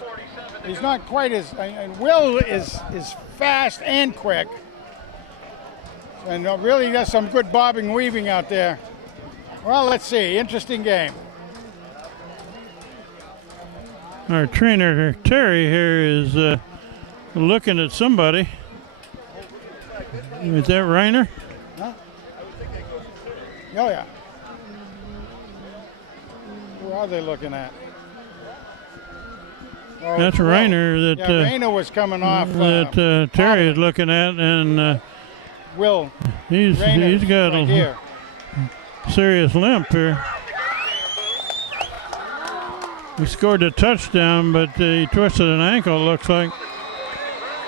He's not quite as, and Will is fast and quick. And really does some good bobbing weaving out there. Well, let's see. Interesting game. Our trainer, Terry, here is looking at somebody. Is that Reiner? Huh? Oh, yeah. Who are they looking at? Oh, That's Reiner that Yeah, Rayner was coming off. Terry is looking at, and Will He's Rayners got right a here. serious limp here. He scored a touchdown, but he twisted an ankle, it looks like.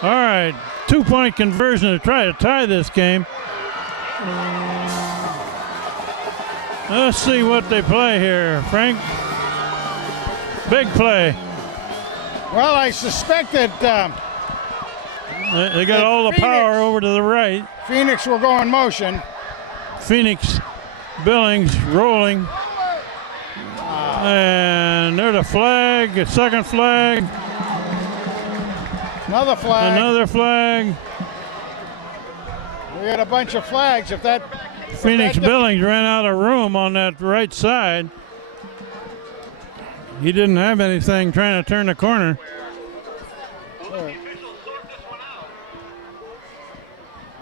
All right, 2-point conversion to try to tie this game. Let's see what they play here, Frank. Big play. Well, I suspect that They got all the power over to the right. Phoenix will go in motion. Phoenix Billings rolling. And there's a flag, a second flag, Another flag. another flag. We had a bunch of flags. If that Phoenix Billings ran out of room on that right side. He didn't have anything trying to turn the corner.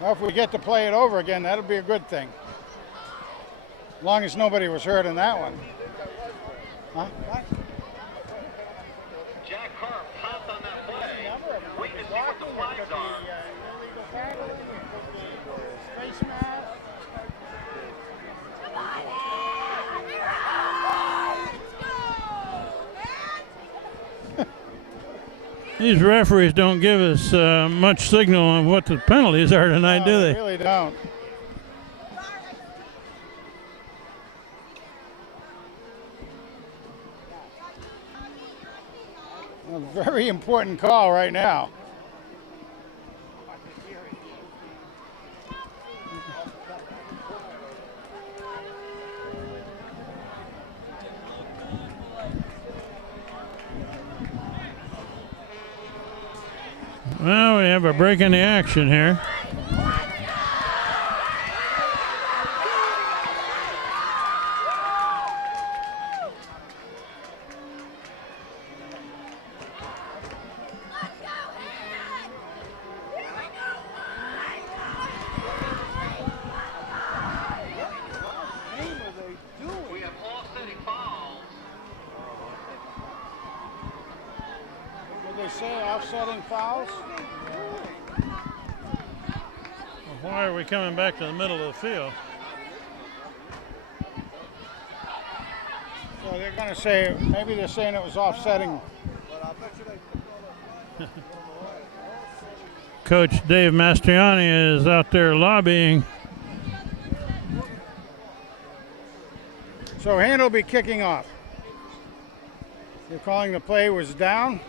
Well, if we get to play it over again, that'll be a good thing. As long as nobody was hurt in that one. Huh? Jack Carr pounced on that play. Waiting to see what the flags are. These referees don't give us much signal on what the penalties are tonight, do They they? really don't. A very important call right now. Well, we have a break in the action here. We have offsetting fouls. Did they say offsetting fouls? Why are we coming back to the middle of the field? So they're going to say, maybe they're saying it was offsetting. Coach Dave Mastriani is out there lobbying. So hand will be kicking off. They're calling the play was down.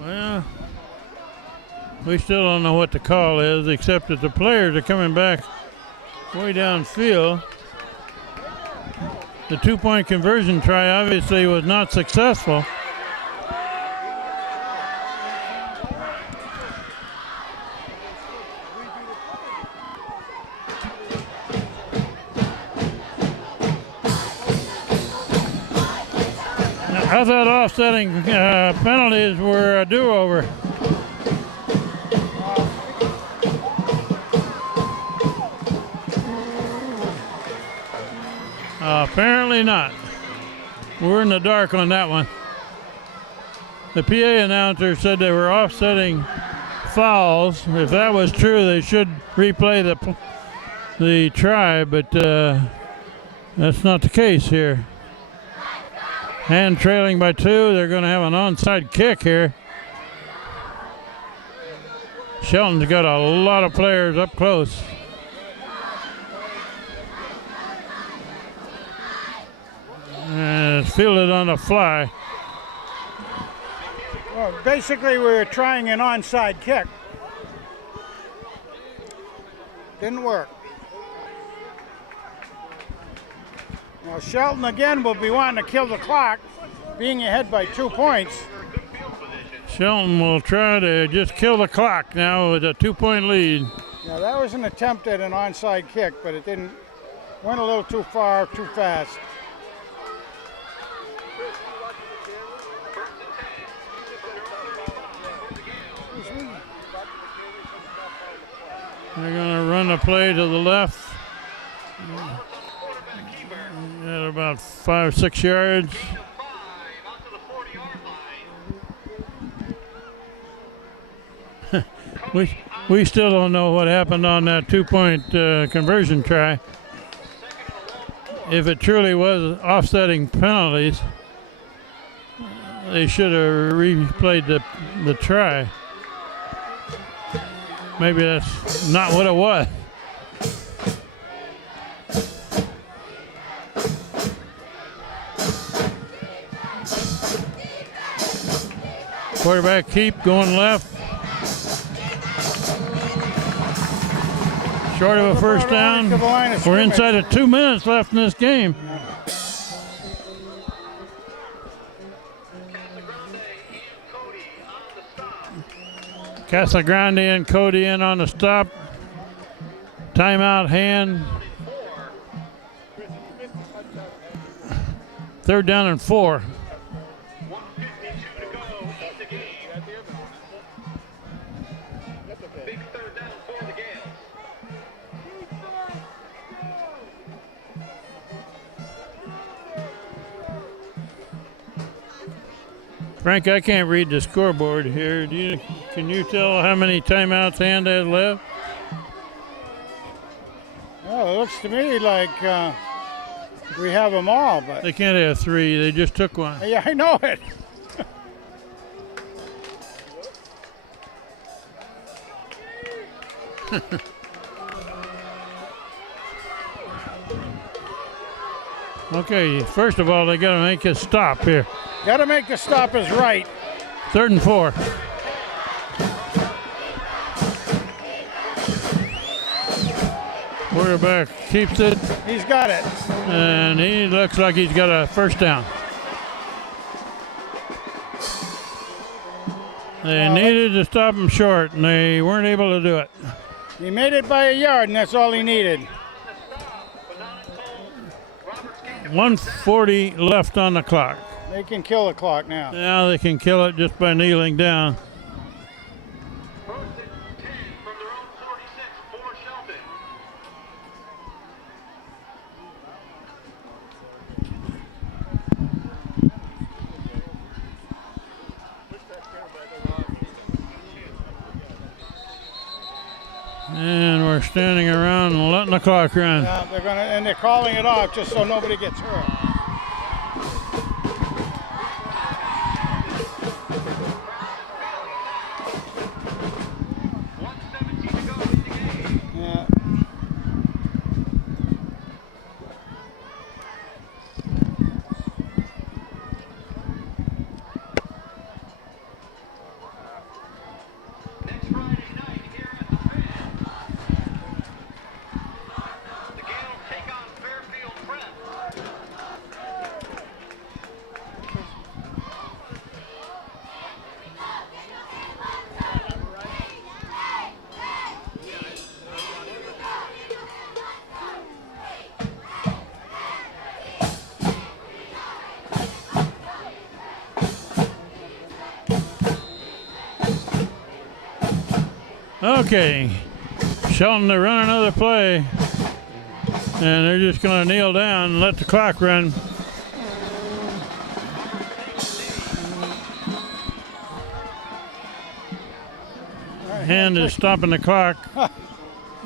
Well, we still don't know what the call is, except that the players are coming back way downfield. The 2-point conversion try obviously was not successful. I thought offsetting penalties were a do-over. Apparently not. We're in the dark on that one. The PA announcer said they were offsetting fouls. If that was true, they should replay the try, but that's not the case here. Hand trailing by 2. They're going to have an onside kick here. Shelton's got a lot of players up close. And it's fielded on the fly. Well, basically, we were trying an onside kick. Didn't work. Now, Shelton again will be wanting to kill the clock, being ahead by 2 points. Shelton will try to just kill the clock now with a 2-point lead. Now, that was an attempt at an onside kick, but it didn't, went a little too far, too fast. They're going to run a play to the left at about 5 or 6 yards. We still don't know what happened on that 2-point conversion try. If it truly was offsetting penalties, they should have replayed the try. Maybe that's not what it was. Quarterback keep going left. Short of a first down. We're inside of 2 minutes left in this game. Casagrande and Cody in on the stop. Timeout hand. 3rd down and 4. 1:52 to go in the game. Big 3rd down for the Gales. Frank, I can't read the scoreboard here. Can you tell how many timeouts Hand has left? Well, it looks to me like we have them all, but They can't have 3. They just took one. yeah, I know it. Okay, first of all, they got to make a stop here. Got to make the stop is right. 3rd and 4. Quarterback keeps it, He's got it. and he looks like he's got a first down. They needed to stop him short, and they weren't able to do it. He made it by a yard, and that's all he needed. 1:40 left on the clock. They can kill the clock now. Now they can kill it just by kneeling down. 1st and 10 from their own 46 for Shelton. And we're standing around and letting the clock run. They're calling it off just so nobody gets hurt. Yeah. Next Friday night here at the Fan, the Gales take on Fairfield Prep. Okay, Shelton to run another play, and they're just going to kneel down and let the clock run. Hand is stopping the clock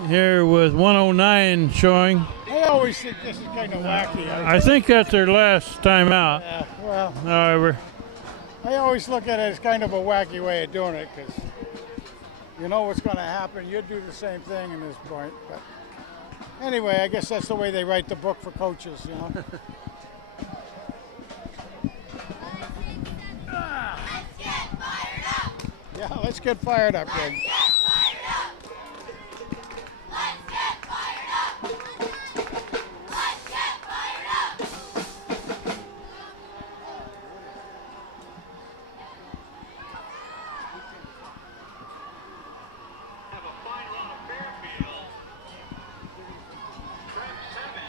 here with 1:09 showing. I always think this is kind of wacky. I think that's their last timeout. Yeah, well, However, I always look at it as kind of a wacky way of doing it because you know what's going to happen. You'd do the same thing in this point. But anyway, I guess that's the way they write the book for coaches, you know. Yeah, let's get fired up, Greg. Have a final out of Fairfield. Prep 7,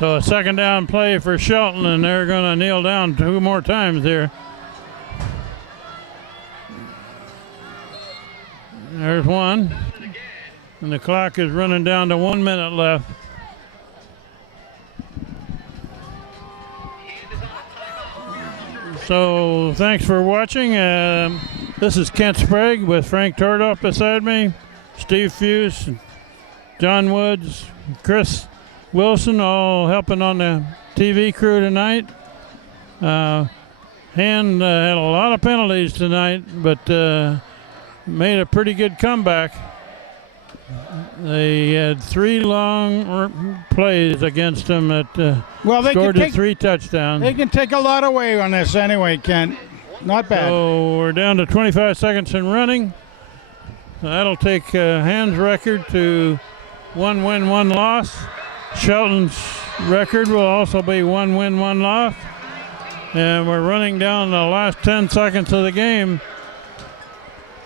so a 2nd down play for Shelton, and they're going to kneel down 2 more times here. There's one, and the clock is running down to 1 minute left. So thanks for watching. This is Kent Sprague with Frank Tordoff beside me, Steve Fuse, John Woods, Chris Wilson, all helping on the TV crew tonight. Hand had a lot of penalties tonight, but made a pretty good comeback. They had 3 long plays against them that Well, scored the 3 touchdowns. They can take a lot away on this anyway, Kent. Not bad. So we're down to 25 seconds in running. That'll take Hand's record to 1 win, 1 loss. Shelton's record will also be 1 win, 1 loss. And we're running down the last 10 seconds of the game.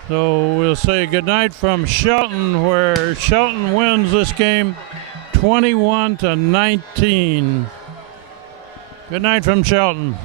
So we'll say goodnight from Shelton, where Shelton wins this game 21-19. Good night from Shelton.